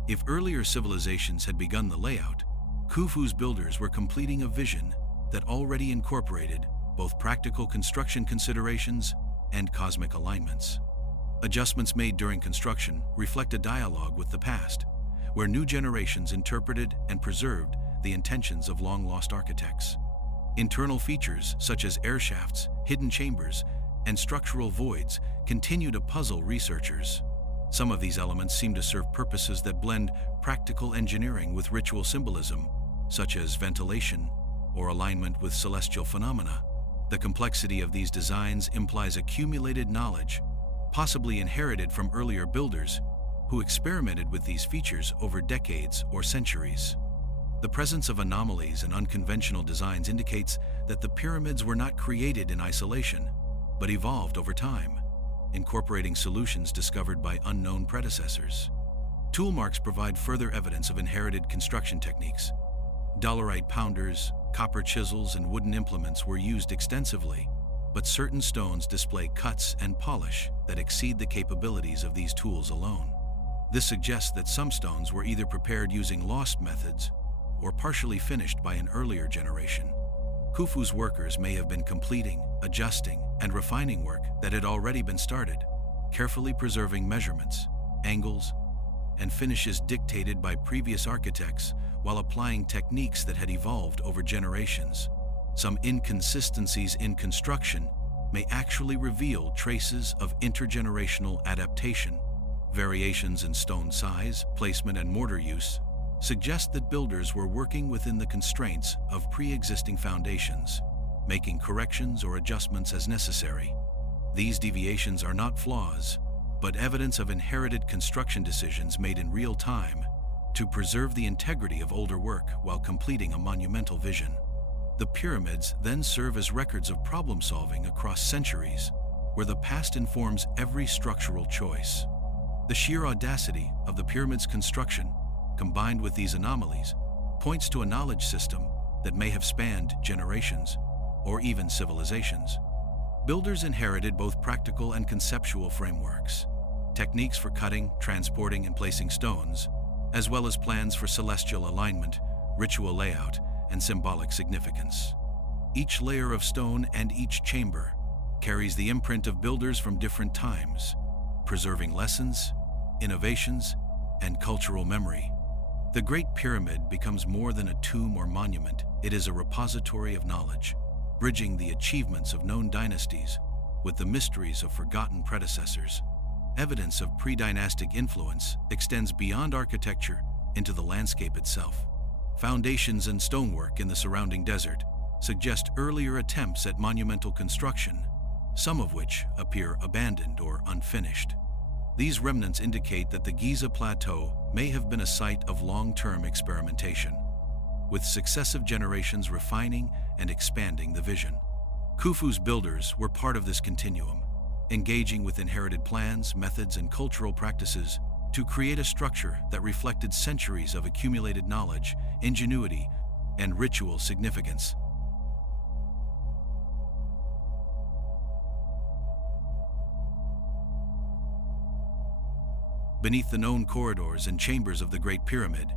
If earlier civilizations had begun the layout, Khufu's builders were completing a vision that already incorporated both practical construction considerations and cosmic alignments. Adjustments made during construction reflect a dialogue with the past, where new generations interpreted and preserved the intentions of long-lost architects. Internal features such as air shafts, hidden chambers, and structural voids continue to puzzle researchers. Some of these elements seem to serve purposes that blend practical engineering with ritual symbolism, such as ventilation or alignment with celestial phenomena. The complexity of these designs implies accumulated knowledge, possibly inherited from earlier builders who experimented with these features over decades or centuries. The presence of anomalies and unconventional designs indicates that the pyramids were not created in isolation, but evolved over time, incorporating solutions discovered by unknown predecessors. Tool marks provide further evidence of inherited construction techniques. Dolerite pounders, copper chisels, and wooden implements were used extensively, but certain stones display cuts and polish that exceed the capabilities of these tools alone. This suggests that some stones were either prepared using lost methods or partially finished by an earlier generation. Khufu's workers may have been completing, adjusting, and refining work that had already been started, carefully preserving measurements, angles, and finishes dictated by previous architects while applying techniques that had evolved over generations. Some inconsistencies in construction may actually reveal traces of intergenerational adaptation. Variations in stone size, placement, and mortar use suggest that builders were working within the constraints of pre-existing foundations, making corrections or adjustments as necessary. These deviations are not flaws, but evidence of inherited construction decisions made in real time to preserve the integrity of older work while completing a monumental vision. The pyramids then serve as records of problem-solving across centuries, where the past informs every structural choice. The sheer audacity of the pyramid's construction, combined with these anomalies, points to a knowledge system that may have spanned generations or even civilizations. Builders inherited both practical and conceptual frameworks, techniques for cutting, transporting, and placing stones, as well as plans for celestial alignment, ritual layout, and symbolic significance. Each layer of stone and each chamber carries the imprint of builders from different times, preserving lessons, innovations, and cultural memory. The Great Pyramid becomes more than a tomb or monument. It is a repository of knowledge, bridging the achievements of known dynasties with the mysteries of forgotten predecessors. Evidence of pre-dynastic influence extends beyond architecture into the landscape itself. Foundations and stonework in the surrounding desert suggest earlier attempts at monumental construction, some of which appear abandoned or unfinished. These remnants indicate that the Giza Plateau may have been a site of long-term experimentation, with successive generations refining and expanding the vision. Khufu's builders were part of this continuum, engaging with inherited plans, methods, and cultural practices to create a structure that reflected centuries of accumulated knowledge, ingenuity, and ritual significance. Beneath the known corridors and chambers of the Great Pyramid,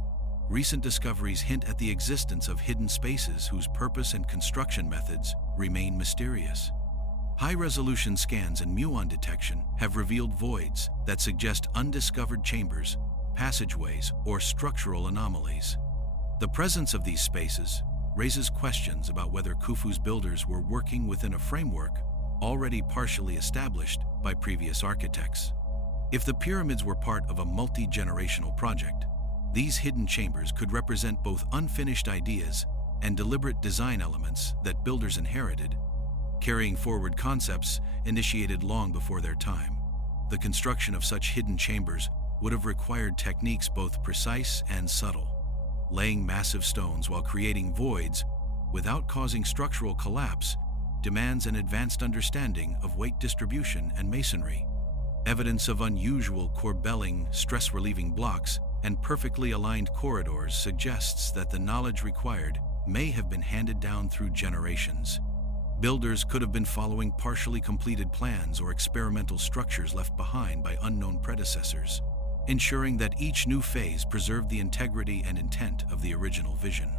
recent discoveries hint at the existence of hidden spaces whose purpose and construction methods remain mysterious. High-resolution scans and muon detection have revealed voids that suggest undiscovered chambers, passageways, or structural anomalies. The presence of these spaces raises questions about whether Khufu's builders were working within a framework already partially established by previous architects. If the pyramids were part of a multi-generational project, these hidden chambers could represent both unfinished ideas and deliberate design elements that builders inherited, carrying forward concepts initiated long before their time. The construction of such hidden chambers would have required techniques both precise and subtle. Laying massive stones while creating voids without causing structural collapse demands an advanced understanding of weight distribution and masonry. Evidence of unusual corbelling, stress-relieving blocks, and perfectly aligned corridors suggests that the knowledge required may have been handed down through generations. Builders could have been following partially completed plans or experimental structures left behind by unknown predecessors, ensuring that each new phase preserved the integrity and intent of the original vision.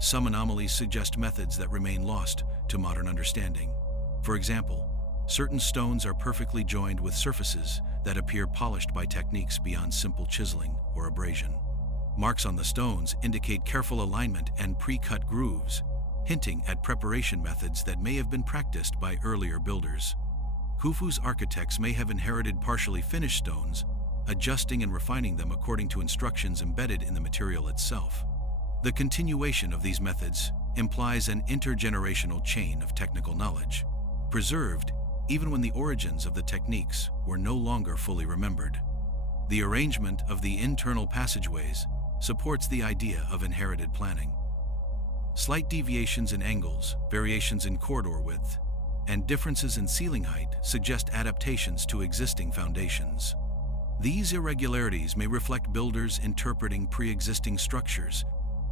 Some anomalies suggest methods that remain lost to modern understanding. For example, certain stones are perfectly joined with surfaces that appear polished by techniques beyond simple chiseling or abrasion. Marks on the stones indicate careful alignment and pre-cut grooves, hinting at preparation methods that may have been practiced by earlier builders. Khufu's architects may have inherited partially finished stones, adjusting and refining them according to instructions embedded in the material itself. The continuation of these methods implies an intergenerational chain of technical knowledge, preserved even when the origins of the techniques were no longer fully remembered. The arrangement of the internal passageways supports the idea of inherited planning. Slight deviations in angles, variations in corridor width, and differences in ceiling height suggest adaptations to existing foundations. These irregularities may reflect builders interpreting pre-existing structures,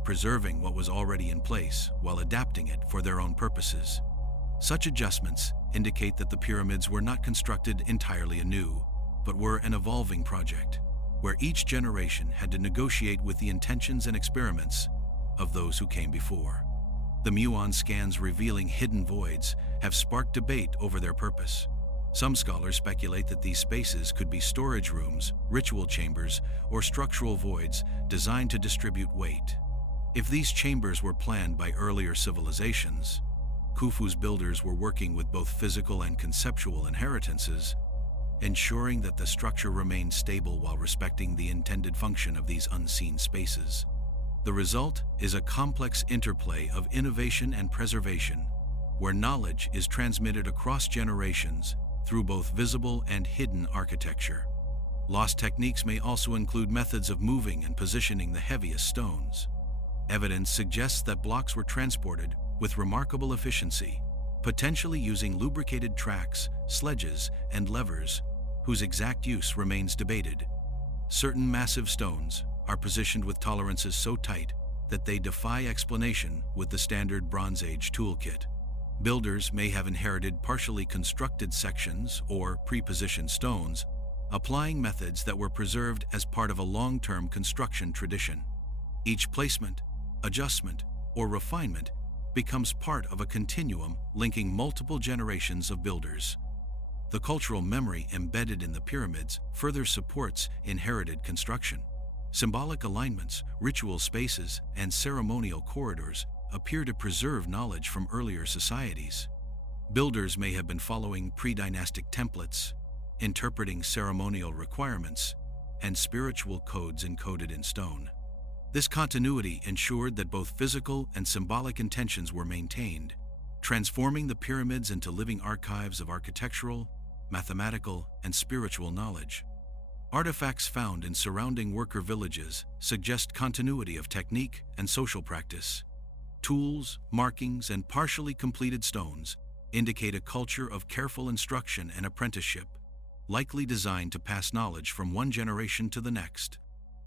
preserving what was already in place while adapting it for their own purposes. Such adjustments indicate that the pyramids were not constructed entirely anew, but were an evolving project, where each generation had to negotiate with the intentions and experiments of those who came before. The muon scans revealing hidden voids have sparked debate over their purpose. Some scholars speculate that these spaces could be storage rooms, ritual chambers, or structural voids designed to distribute weight. If these chambers were planned by earlier civilizations, Khufu's builders were working with both physical and conceptual inheritances, ensuring that the structure remained stable while respecting the intended function of these unseen spaces. The result is a complex interplay of innovation and preservation, where knowledge is transmitted across generations through both visible and hidden architecture. Lost techniques may also include methods of moving and positioning the heaviest stones. Evidence suggests that blocks were transported with remarkable efficiency, potentially using lubricated tracks, sledges, and levers, whose exact use remains debated. Certain massive stones are positioned with tolerances so tight that they defy explanation with the standard Bronze Age toolkit. Builders may have inherited partially constructed sections or pre-positioned stones, applying methods that were preserved as part of a long-term construction tradition. Each placement, adjustment, or refinement becomes part of a continuum linking multiple generations of builders. The cultural memory embedded in the pyramids further supports inherited construction. Symbolic alignments, ritual spaces, and ceremonial corridors appear to preserve knowledge from earlier societies. Builders may have been following pre-dynastic templates, interpreting ceremonial requirements, and spiritual codes encoded in stone. This continuity ensured that both physical and symbolic intentions were maintained, transforming the pyramids into living archives of architectural, mathematical, and spiritual knowledge. Artifacts found in surrounding worker villages suggest continuity of technique and social practice. Tools, markings, and partially completed stones indicate a culture of careful instruction and apprenticeship, likely designed to pass knowledge from one generation to the next.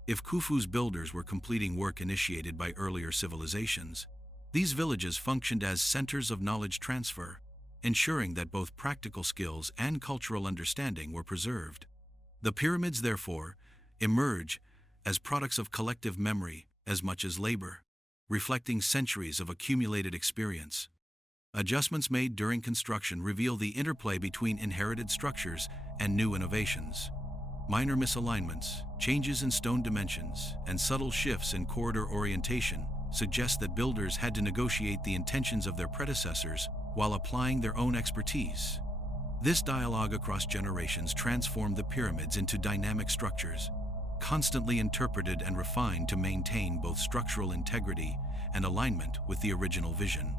If Khufu's builders were completing work initiated by earlier civilizations, These villages functioned as centers of knowledge transfer, ensuring that both practical skills and cultural understanding were preserved. The pyramids, therefore, emerge as products of collective memory as much as labor, reflecting centuries of accumulated experience. Adjustments made during construction reveal the interplay between inherited structures and new innovations. Minor misalignments, changes in stone dimensions, and subtle shifts in corridor orientation suggest that builders had to negotiate the intentions of their predecessors while applying their own expertise. This dialogue across generations transformed the pyramids into dynamic structures, constantly interpreted and refined to maintain both structural integrity and alignment with the original vision.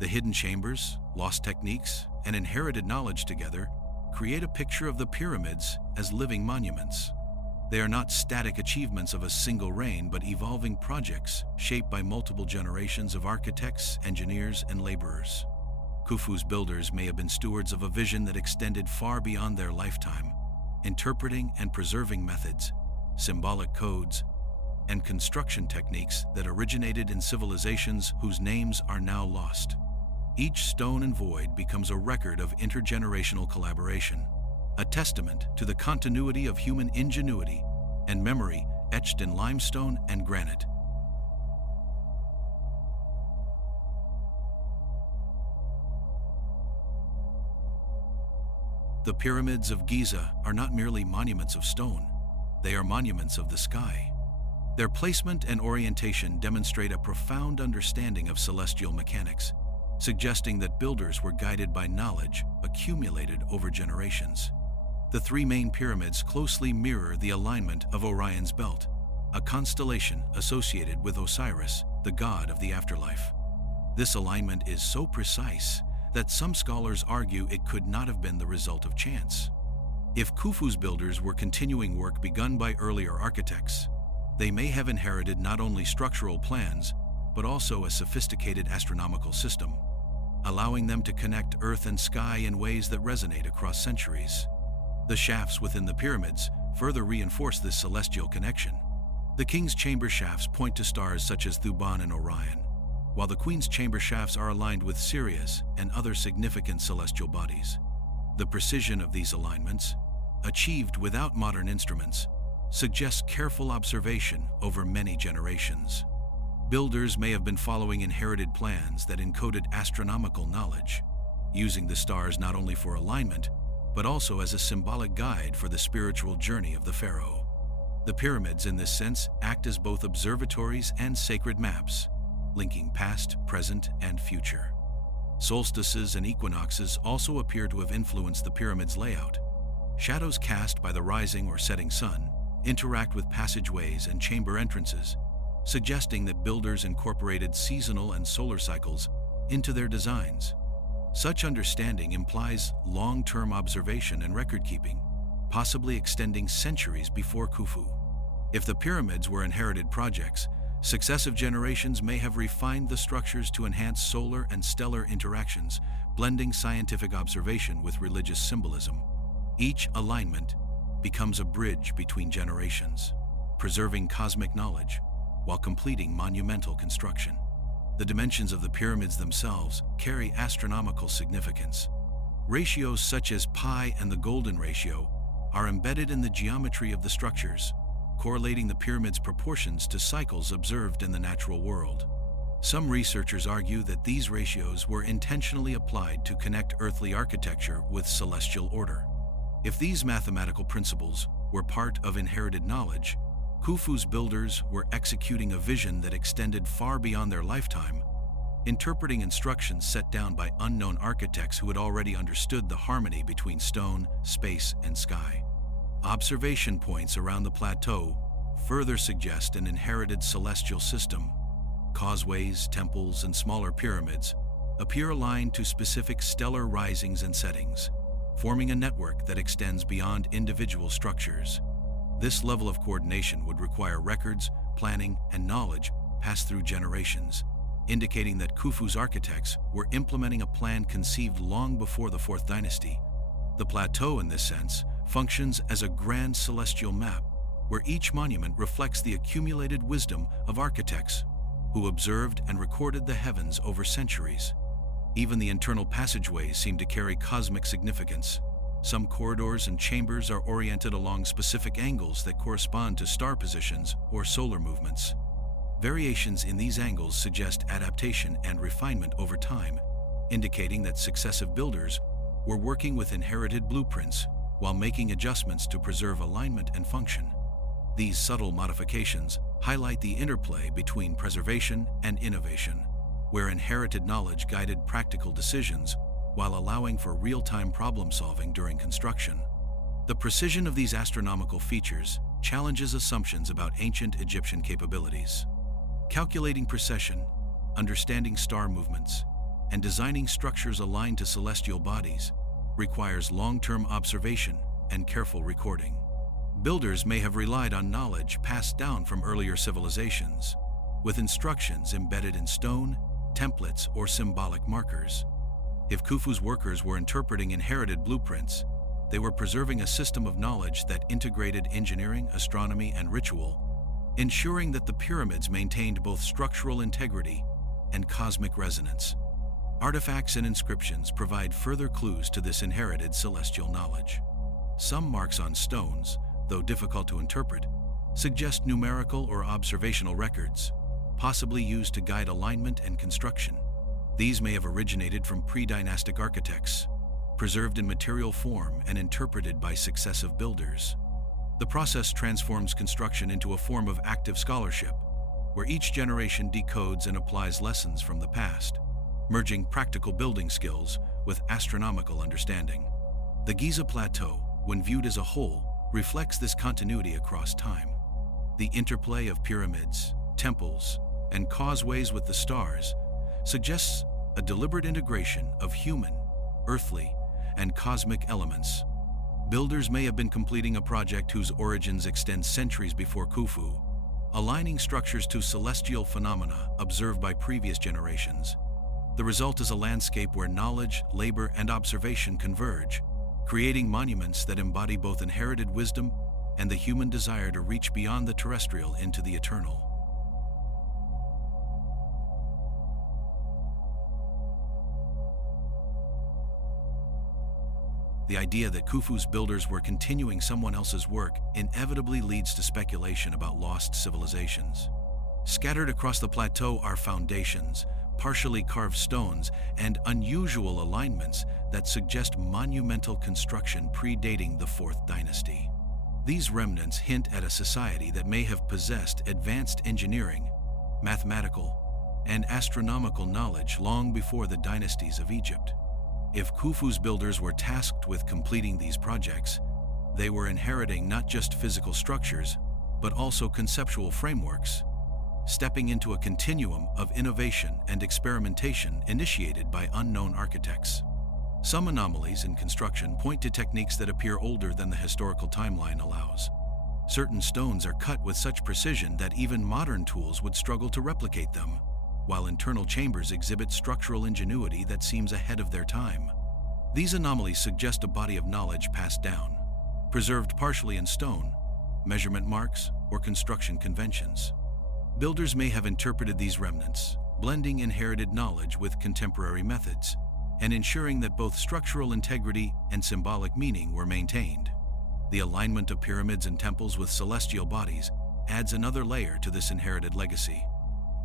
The hidden chambers, lost techniques, and inherited knowledge together create a picture of the pyramids as living monuments. They are not static achievements of a single reign, but evolving projects shaped by multiple generations of architects, engineers, and laborers. Khufu's builders may have been stewards of a vision that extended far beyond their lifetime, interpreting and preserving methods, symbolic codes, and construction techniques that originated in civilizations whose names are now lost. Each stone and void becomes a record of intergenerational collaboration, a testament to the continuity of human ingenuity and memory etched in limestone and granite. The pyramids of Giza are not merely monuments of stone, they are monuments of the sky. Their placement and orientation demonstrate a profound understanding of celestial mechanics, suggesting that builders were guided by knowledge accumulated over generations. The three main pyramids closely mirror the alignment of Orion's belt, a constellation associated with Osiris, the god of the afterlife. This alignment is so precise that some scholars argue it could not have been the result of chance. If Khufu's builders were continuing work begun by earlier architects, they may have inherited not only structural plans, but also a sophisticated astronomical system, allowing them to connect earth and sky in ways that resonate across centuries. The shafts within the pyramids further reinforce this celestial connection. The king's chamber shafts point to stars such as Thuban and Orion, while the queen's chamber shafts are aligned with Sirius and other significant celestial bodies. The precision of these alignments, achieved without modern instruments, suggests careful observation over many generations. Builders may have been following inherited plans that encoded astronomical knowledge, using the stars not only for alignment, but also as a symbolic guide for the spiritual journey of the pharaoh. The pyramids, in this sense, act as both observatories and sacred maps, linking past, present, and future. Solstices and equinoxes also appear to have influenced the pyramid's layout. Shadows cast by the rising or setting sun interact with passageways and chamber entrances, suggesting that builders incorporated seasonal and solar cycles into their designs. Such understanding implies long-term observation and record-keeping, possibly extending centuries before Khufu. If the pyramids were inherited projects, successive generations may have refined the structures to enhance solar and stellar interactions, blending scientific observation with religious symbolism. Each alignment becomes a bridge between generations, preserving cosmic knowledge while completing monumental construction. The dimensions of the pyramids themselves carry astronomical significance. Ratios such as pi and the golden ratio are embedded in the geometry of the structures, correlating the pyramid's proportions to cycles observed in the natural world. Some researchers argue that these ratios were intentionally applied to connect earthly architecture with celestial order. If these mathematical principles were part of inherited knowledge, Khufu's builders were executing a vision that extended far beyond their lifetime, interpreting instructions set down by unknown architects who had already understood the harmony between stone, space, and sky. Observation points around the plateau further suggest an inherited celestial system. Causeways, temples, and smaller pyramids appear aligned to specific stellar risings and settings, forming a network that extends beyond individual structures. This level of coordination would require records, planning, and knowledge passed through generations, indicating that Khufu's architects were implementing a plan conceived long before the Fourth Dynasty. The plateau, in this sense, functions as a grand celestial map, where each monument reflects the accumulated wisdom of architects. who observed and recorded the heavens over centuries. Even the internal passageways seem to carry cosmic significance. Some corridors and chambers are oriented along specific angles that correspond to star positions or solar movements. Variations in these angles suggest adaptation and refinement over time, indicating that successive builders were working with inherited blueprints while making adjustments to preserve alignment and function. These subtle modifications highlight the interplay between preservation and innovation, where inherited knowledge guided practical decisions while allowing for real-time problem-solving during construction. The precision of these astronomical features challenges assumptions about ancient Egyptian capabilities. Calculating precession, understanding star movements, and designing structures aligned to celestial bodies requires long-term observation and careful recording. Builders may have relied on knowledge passed down from earlier civilizations, with instructions embedded in stone, templates, or symbolic markers. If Khufu's workers were interpreting inherited blueprints, they were preserving a system of knowledge that integrated engineering, astronomy, and ritual, ensuring that the pyramids maintained both structural integrity and cosmic resonance. Artifacts and inscriptions provide further clues to this inherited celestial knowledge. Some marks on stones, though difficult to interpret, suggest numerical or observational records, possibly used to guide alignment and construction. These may have originated from pre-dynastic architects, preserved in material form and interpreted by successive builders. The process transforms construction into a form of active scholarship, where each generation decodes and applies lessons from the past, merging practical building skills with astronomical understanding. The Giza Plateau, when viewed as a whole, reflects this continuity across time. The interplay of pyramids, temples, and causeways with the stars suggests a deliberate integration of human, earthly, and cosmic elements. Builders may have been completing a project whose origins extend centuries before Khufu, aligning structures to celestial phenomena observed by previous generations. The result is a landscape where knowledge, labor, and observation converge, creating monuments that embody both inherited wisdom and the human desire to reach beyond the terrestrial into the eternal. The idea that Khufu's builders were continuing someone else's work inevitably leads to speculation about lost civilizations. Scattered across the plateau are foundations, partially carved stones, and unusual alignments that suggest monumental construction predating the Fourth Dynasty. These remnants hint at a society that may have possessed advanced engineering, mathematical, and astronomical knowledge long before the dynasties of Egypt. If Khufu's builders were tasked with completing these projects, they were inheriting not just physical structures, but also conceptual frameworks, stepping into a continuum of innovation and experimentation initiated by unknown architects. Some anomalies in construction point to techniques that appear older than the historical timeline allows. Certain stones are cut with such precision that even modern tools would struggle to replicate them, while internal chambers exhibit structural ingenuity that seems ahead of their time. These anomalies suggest a body of knowledge passed down, preserved partially in stone, measurement marks, or construction conventions. Builders may have interpreted these remnants, blending inherited knowledge with contemporary methods, and ensuring that both structural integrity and symbolic meaning were maintained. The alignment of pyramids and temples with celestial bodies adds another layer to this inherited legacy.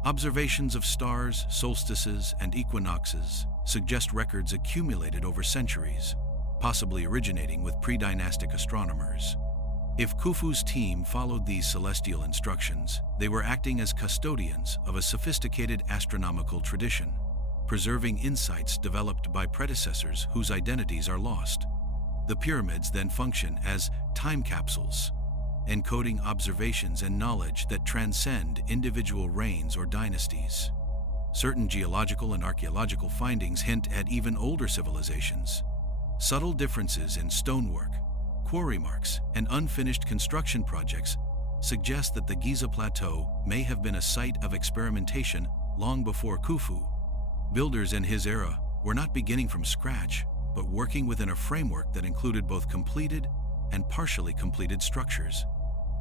Observations of stars, solstices, and equinoxes suggest records accumulated over centuries, possibly originating with pre-dynastic astronomers. If Khufu's team followed these celestial instructions, they were acting as custodians of a sophisticated astronomical tradition, preserving insights developed by predecessors whose identities are lost. The pyramids then function as time capsules, encoding observations and knowledge that transcend individual reigns or dynasties. Certain geological and archaeological findings hint at even older civilizations. Subtle differences in stonework, quarry marks, and unfinished construction projects suggest that the Giza Plateau may have been a site of experimentation long before Khufu. Builders in his era were not beginning from scratch, but working within a framework that included both completed and partially completed structures.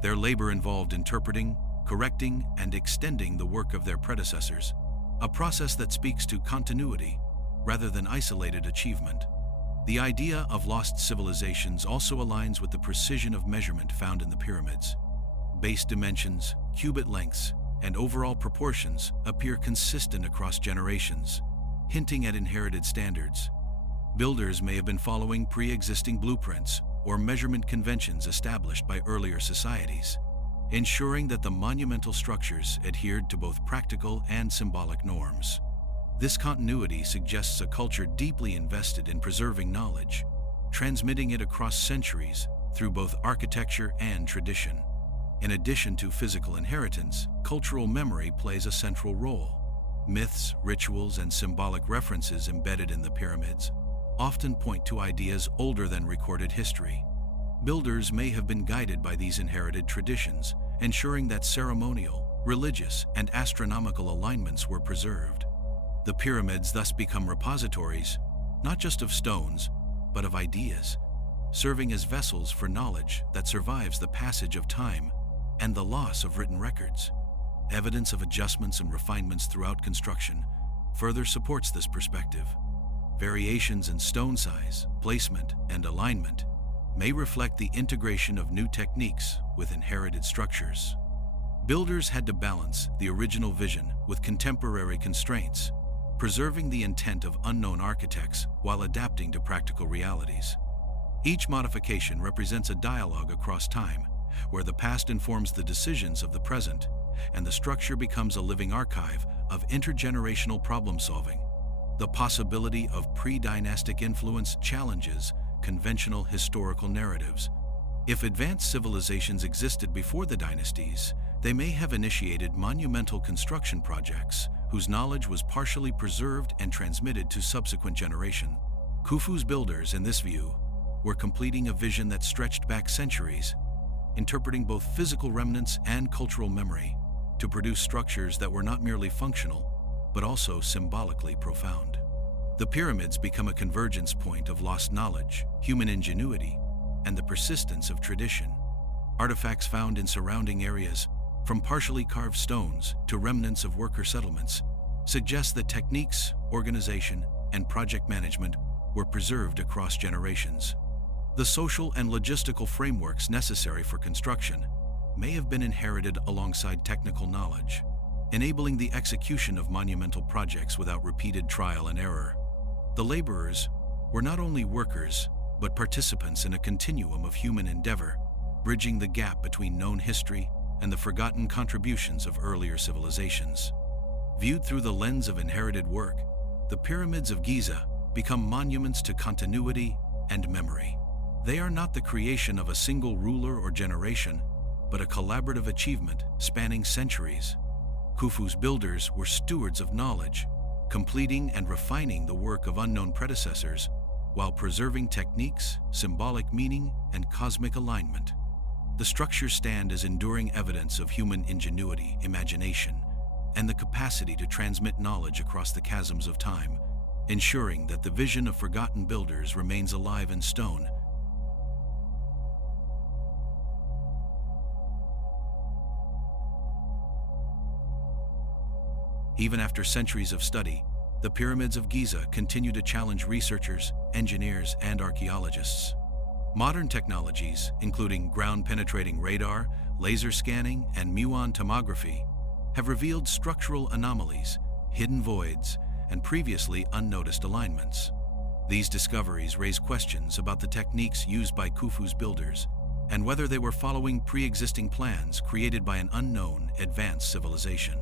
Their labor involved interpreting, correcting and extending the work of their predecessors, a process that speaks to continuity rather than isolated achievement. The idea of lost civilizations also aligns with the precision of measurement found in the pyramids. Base dimensions, cubit lengths, and overall proportions appear consistent across generations, hinting at inherited standards. Builders may have been following pre-existing blueprints or measurement conventions established by earlier societies, ensuring that the monumental structures adhered to both practical and symbolic norms. This continuity suggests a culture deeply invested in preserving knowledge, transmitting it across centuries through both architecture and tradition. In addition to physical inheritance, cultural memory plays a central role. Myths, rituals, and symbolic references embedded in the pyramids often point to ideas older than recorded history. Builders may have been guided by these inherited traditions, ensuring that ceremonial, religious, and astronomical alignments were preserved. The pyramids thus become repositories, not just of stones, but of ideas, serving as vessels for knowledge that survives the passage of time and the loss of written records. Evidence of adjustments and refinements throughout construction further supports this perspective. Variations in stone size, placement, and alignment may reflect the integration of new techniques with inherited structures. Builders had to balance the original vision with contemporary constraints, preserving the intent of unknown architects while adapting to practical realities. Each modification represents a dialogue across time, where the past informs the decisions of the present, and the structure becomes a living archive of intergenerational problem-solving. The possibility of pre-dynastic influence challenges conventional historical narratives. If advanced civilizations existed before the dynasties, they may have initiated monumental construction projects whose knowledge was partially preserved and transmitted to subsequent generations. Khufu's builders, in this view, were completing a vision that stretched back centuries, interpreting both physical remnants and cultural memory to produce structures that were not merely functional, but also symbolically profound. The pyramids become a convergence point of lost knowledge, human ingenuity, and the persistence of tradition. Artifacts found in surrounding areas, from partially carved stones to remnants of worker settlements, suggest that techniques, organization, and project management were preserved across generations. The social and logistical frameworks necessary for construction may have been inherited alongside technical knowledge, enabling the execution of monumental projects without repeated trial and error. The laborers were not only workers, but participants in a continuum of human endeavor, bridging the gap between known history and the forgotten contributions of earlier civilizations. Viewed through the lens of inherited work, the pyramids of Giza become monuments to continuity and memory. They are not the creation of a single ruler or generation, but a collaborative achievement spanning centuries. Khufu's builders were stewards of knowledge, completing and refining the work of unknown predecessors while preserving techniques, symbolic meaning, and cosmic alignment. The structures stand as enduring evidence of human ingenuity, imagination, and the capacity to transmit knowledge across the chasms of time, ensuring that the vision of forgotten builders remains alive in stone. Even after centuries of study, the pyramids of Giza continue to challenge researchers, engineers, and archaeologists. Modern technologies, including ground-penetrating radar, laser scanning, and muon tomography, have revealed structural anomalies, hidden voids, and previously unnoticed alignments. These discoveries raise questions about the techniques used by Khufu's builders and whether they were following pre-existing plans created by an unknown, advanced civilization.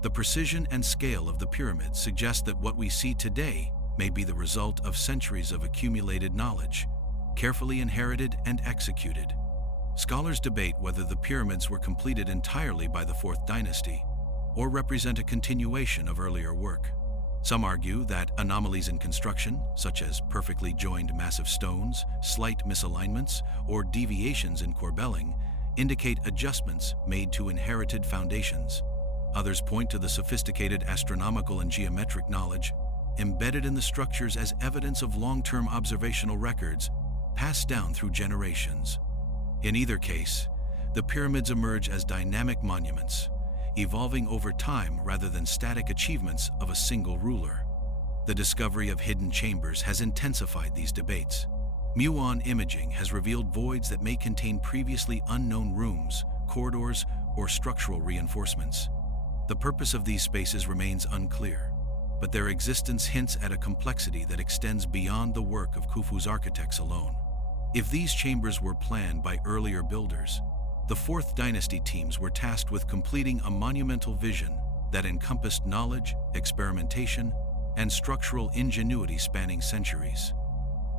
The precision and scale of the pyramids suggest that what we see today may be the result of centuries of accumulated knowledge, carefully inherited and executed. Scholars debate whether the pyramids were completed entirely by the Fourth Dynasty or represent a continuation of earlier work. Some argue that anomalies in construction, such as perfectly joined massive stones, slight misalignments, or deviations in corbelling, indicate adjustments made to inherited foundations. Others point to the sophisticated astronomical and geometric knowledge embedded in the structures as evidence of long-term observational records passed down through generations. In either case, the pyramids emerge as dynamic monuments, evolving over time rather than static achievements of a single ruler. The discovery of hidden chambers has intensified these debates. Muon imaging has revealed voids that may contain previously unknown rooms, corridors, or structural reinforcements. The purpose of these spaces remains unclear, but their existence hints at a complexity that extends beyond the work of Khufu's architects alone. If these chambers were planned by earlier builders, the Fourth Dynasty teams were tasked with completing a monumental vision that encompassed knowledge, experimentation, and structural ingenuity spanning centuries.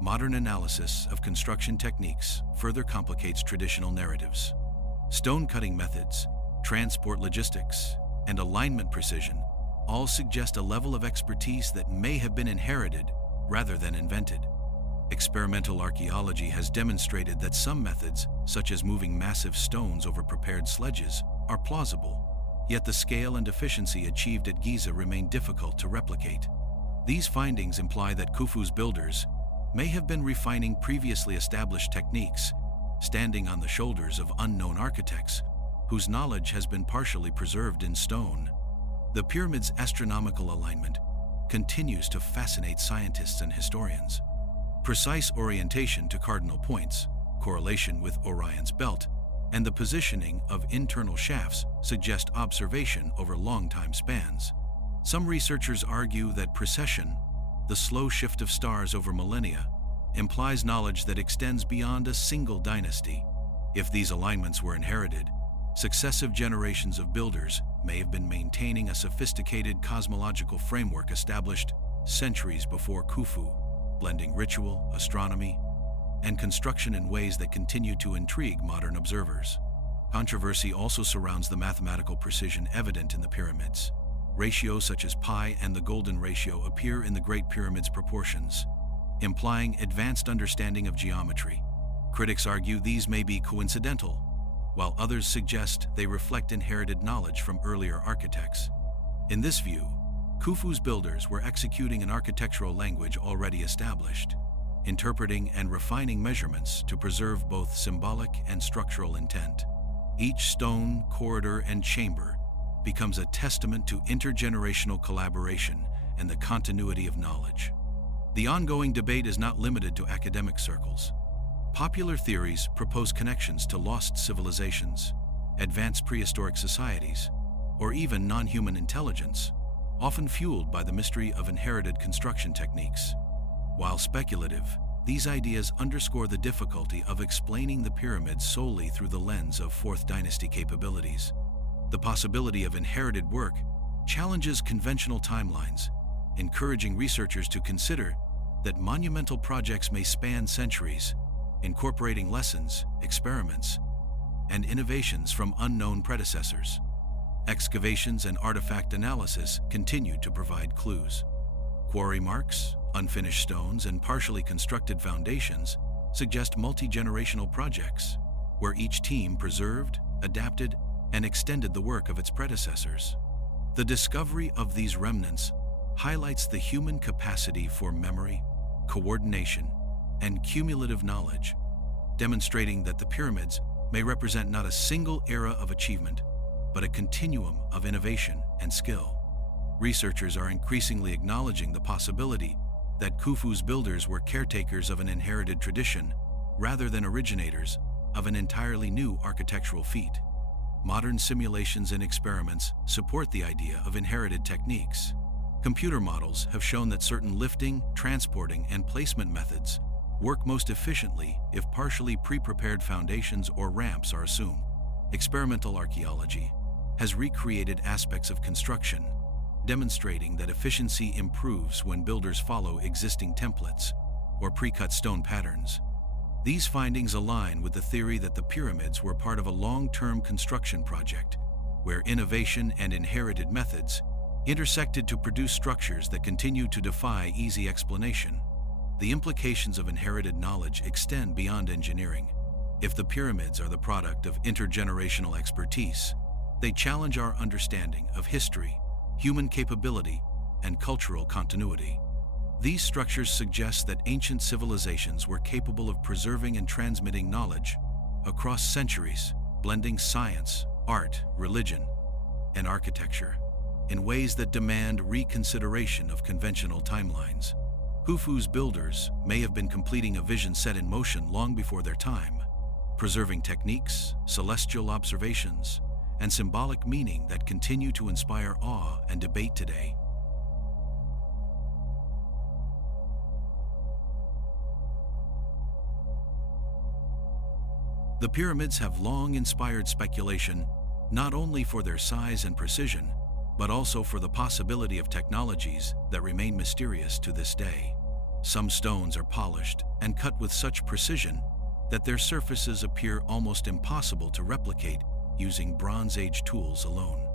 Modern analysis of construction techniques further complicates traditional narratives. Stone-cutting methods, transport logistics, and alignment precision all suggest a level of expertise that may have been inherited rather than invented. Experimental archaeology has demonstrated that some methods, such as moving massive stones over prepared sledges, are plausible, yet the scale and efficiency achieved at Giza remain difficult to replicate. These findings imply that Khufu's builders may have been refining previously established techniques, standing on the shoulders of unknown architects, whose knowledge has been partially preserved in stone. The pyramid's astronomical alignment continues to fascinate scientists and historians. Precise orientation to cardinal points, correlation with Orion's belt, and the positioning of internal shafts suggest observation over long time spans. Some researchers argue that precession, the slow shift of stars over millennia, implies knowledge that extends beyond a single dynasty. If these alignments were inherited, successive generations of builders may have been maintaining a sophisticated cosmological framework established centuries before Khufu, blending ritual, astronomy, and construction in ways that continue to intrigue modern observers. Controversy also surrounds the mathematical precision evident in the pyramids. Ratios such as pi and the golden ratio appear in the Great Pyramid's proportions, implying advanced understanding of geometry. Critics argue these may be coincidental, while others suggest they reflect inherited knowledge from earlier architects. In this view, Khufu's builders were executing an architectural language already established, interpreting and refining measurements to preserve both symbolic and structural intent. Each stone, corridor, and chamber becomes a testament to intergenerational collaboration and the continuity of knowledge. The ongoing debate is not limited to academic circles. Popular theories propose connections to lost civilizations, advanced prehistoric societies, or even non-human intelligence, often fueled by the mystery of inherited construction techniques. While speculative, these ideas underscore the difficulty of explaining the pyramids solely through the lens of Fourth Dynasty capabilities. The possibility of inherited work challenges conventional timelines, encouraging researchers to consider that monumental projects may span centuries, incorporating lessons, experiments, and innovations from unknown predecessors. Excavations and artifact analysis continue to provide clues. Quarry marks, unfinished stones, and partially constructed foundations suggest multi-generational projects, where each team preserved, adapted, and extended the work of its predecessors. The discovery of these remnants highlights the human capacity for memory, coordination, and cumulative knowledge, demonstrating that the pyramids may represent not a single era of achievement, but a continuum of innovation and skill. Researchers are increasingly acknowledging the possibility that Khufu's builders were caretakers of an inherited tradition rather than originators of an entirely new architectural feat. Modern simulations and experiments support the idea of inherited techniques. Computer models have shown that certain lifting, transporting, and placement methods work most efficiently if partially pre-prepared foundations or ramps are assumed. Experimental archaeology has recreated aspects of construction, demonstrating that efficiency improves when builders follow existing templates or pre-cut stone patterns. These findings align with the theory that the pyramids were part of a long-term construction project, where innovation and inherited methods intersected to produce structures that continue to defy easy explanation. The implications of inherited knowledge extend beyond engineering. If the pyramids are the product of intergenerational expertise, they challenge our understanding of history, human capability, and cultural continuity. These structures suggest that ancient civilizations were capable of preserving and transmitting knowledge across centuries, blending science, art, religion, and architecture in ways that demand reconsideration of conventional timelines. Khufu's builders may have been completing a vision set in motion long before their time, preserving techniques, celestial observations, and symbolic meaning that continue to inspire awe and debate today. The pyramids have long inspired speculation, not only for their size and precision, but also for the possibility of technologies that remain mysterious to this day. Some stones are polished and cut with such precision that their surfaces appear almost impossible to replicate using Bronze Age tools alone.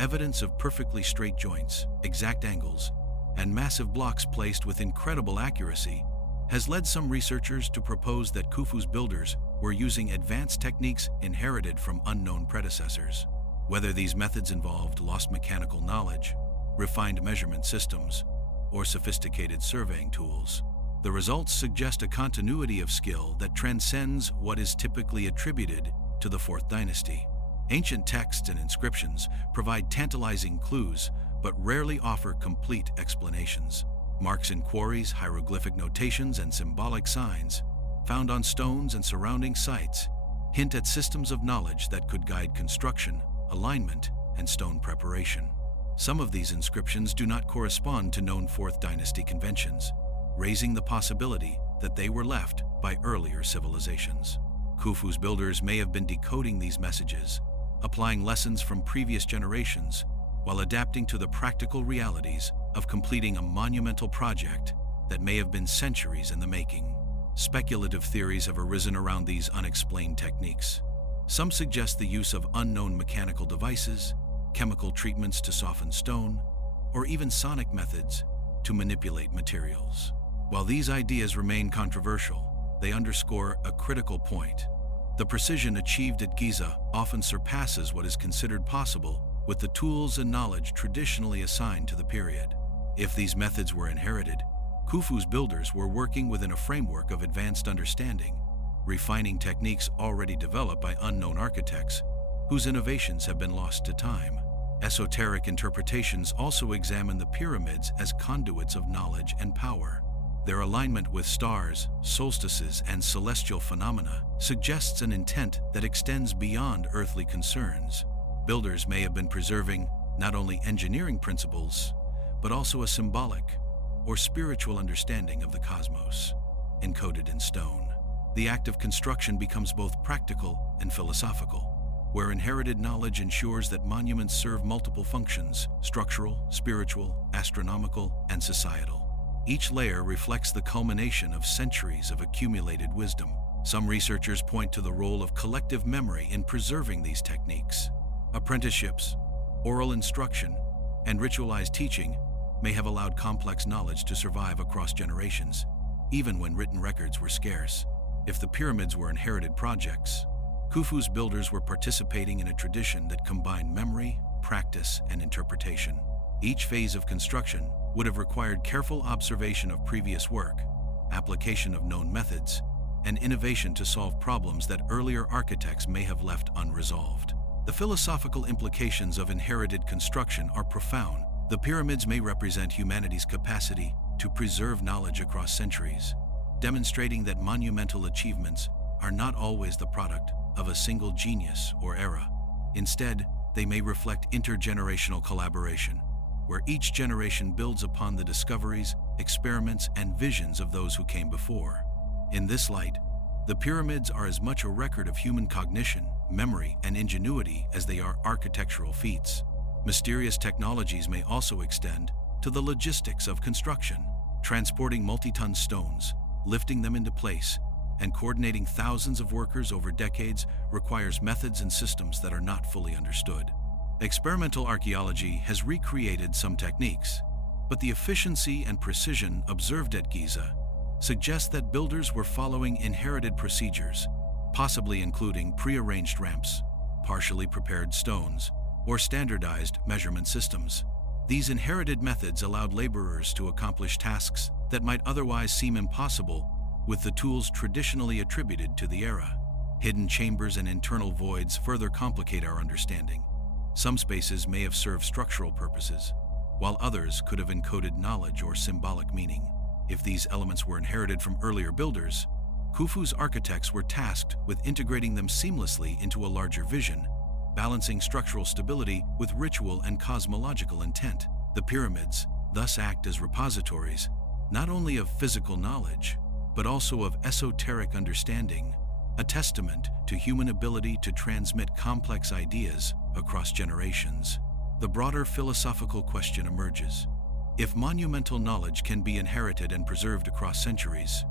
Evidence of perfectly straight joints, exact angles, and massive blocks placed with incredible accuracy has led some researchers to propose that Khufu's builders were using advanced techniques inherited from unknown predecessors. Whether these methods involved lost mechanical knowledge, refined measurement systems, or sophisticated surveying tools, the results suggest a continuity of skill that transcends what is typically attributed to the Fourth Dynasty. Ancient texts and inscriptions provide tantalizing clues, but rarely offer complete explanations. Marks in quarries, hieroglyphic notations, and symbolic signs found on stones and surrounding sites hint at systems of knowledge that could guide construction, alignment, and stone preparation. Some of these inscriptions do not correspond to known Fourth Dynasty conventions, raising the possibility that they were left by earlier civilizations. Khufu's builders may have been decoding these messages, applying lessons from previous generations, while adapting to the practical realities of completing a monumental project that may have been centuries in the making. Speculative theories have arisen around these unexplained techniques. Some suggest the use of unknown mechanical devices, chemical treatments to soften stone, or even sonic methods to manipulate materials. While these ideas remain controversial, they underscore a critical point. The precision achieved at Giza often surpasses what is considered possible with the tools and knowledge traditionally assigned to the period. If these methods were inherited, Khufu's builders were working within a framework of advanced understanding, refining techniques already developed by unknown architects whose innovations have been lost to time. Esoteric interpretations also examine the pyramids as conduits of knowledge and power. Their alignment with stars, solstices, and celestial phenomena suggests an intent that extends beyond earthly concerns. Builders may have been preserving not only engineering principles, but also a symbolic or spiritual understanding of the cosmos, encoded in stone. The act of construction becomes both practical and philosophical, where inherited knowledge ensures that monuments serve multiple functions: structural, spiritual, astronomical, and societal. Each layer reflects the culmination of centuries of accumulated wisdom. Some researchers point to the role of collective memory in preserving these techniques. Apprenticeships, oral instruction, and ritualized teaching may have allowed complex knowledge to survive across generations, even when written records were scarce. If the pyramids were inherited projects, Khufu's builders were participating in a tradition that combined memory, practice, and interpretation. Each phase of construction would have required careful observation of previous work, application of known methods, and innovation to solve problems that earlier architects may have left unresolved. The philosophical implications of inherited construction are profound. The pyramids may represent humanity's capacity to preserve knowledge across centuries, demonstrating that monumental achievements are not always the product of a single genius or era. Instead, they may reflect intergenerational collaboration, where each generation builds upon the discoveries, experiments, and visions of those who came before. In this light, the pyramids are as much a record of human cognition, memory, and ingenuity as they are architectural feats. Mysterious technologies may also extend to the logistics of construction, transporting multi-ton stones, lifting them into place, and coordinating thousands of workers over decades requires methods and systems that are not fully understood. Experimental archaeology has recreated some techniques, but the efficiency and precision observed at Giza suggest that builders were following inherited procedures, possibly including pre-arranged ramps, partially prepared stones, or standardized measurement systems. These inherited methods allowed laborers to accomplish tasks that might otherwise seem impossible with the tools traditionally attributed to the era. Hidden chambers and internal voids further complicate our understanding. Some spaces may have served structural purposes, while others could have encoded knowledge or symbolic meaning. If these elements were inherited from earlier builders, Khufu's architects were tasked with integrating them seamlessly into a larger vision, balancing structural stability with ritual and cosmological intent. The pyramids thus act as repositories, not only of physical knowledge, but also of esoteric understanding, a testament to human ability to transmit complex ideas across generations. The broader philosophical question emerges. If monumental knowledge can be inherited and preserved across centuries,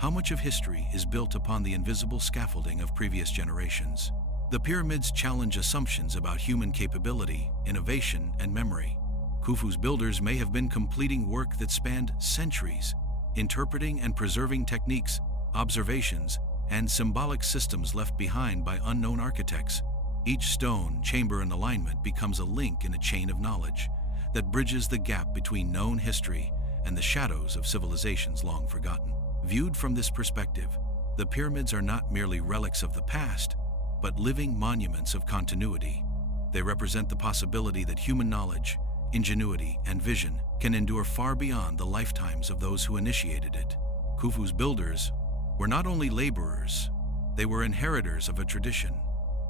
how much of history is built upon the invisible scaffolding of previous generations? The pyramids challenge assumptions about human capability, innovation, and memory. Khufu's builders may have been completing work that spanned centuries, interpreting and preserving techniques, observations, and symbolic systems left behind by unknown architects. Each stone, chamber, and alignment becomes a link in a chain of knowledge that bridges the gap between known history and the shadows of civilizations long forgotten. Viewed from this perspective, the pyramids are not merely relics of the past, but living monuments of continuity. They represent the possibility that human knowledge, ingenuity, and vision can endure far beyond the lifetimes of those who initiated it. Khufu's builders were not only laborers, they were inheritors of a tradition,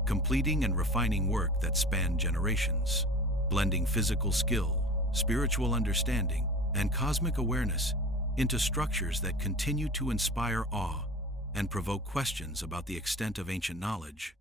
completing and refining work that spanned generations, blending physical skill, spiritual understanding, and cosmic awareness into structures that continue to inspire awe and provoke questions about the extent of ancient knowledge.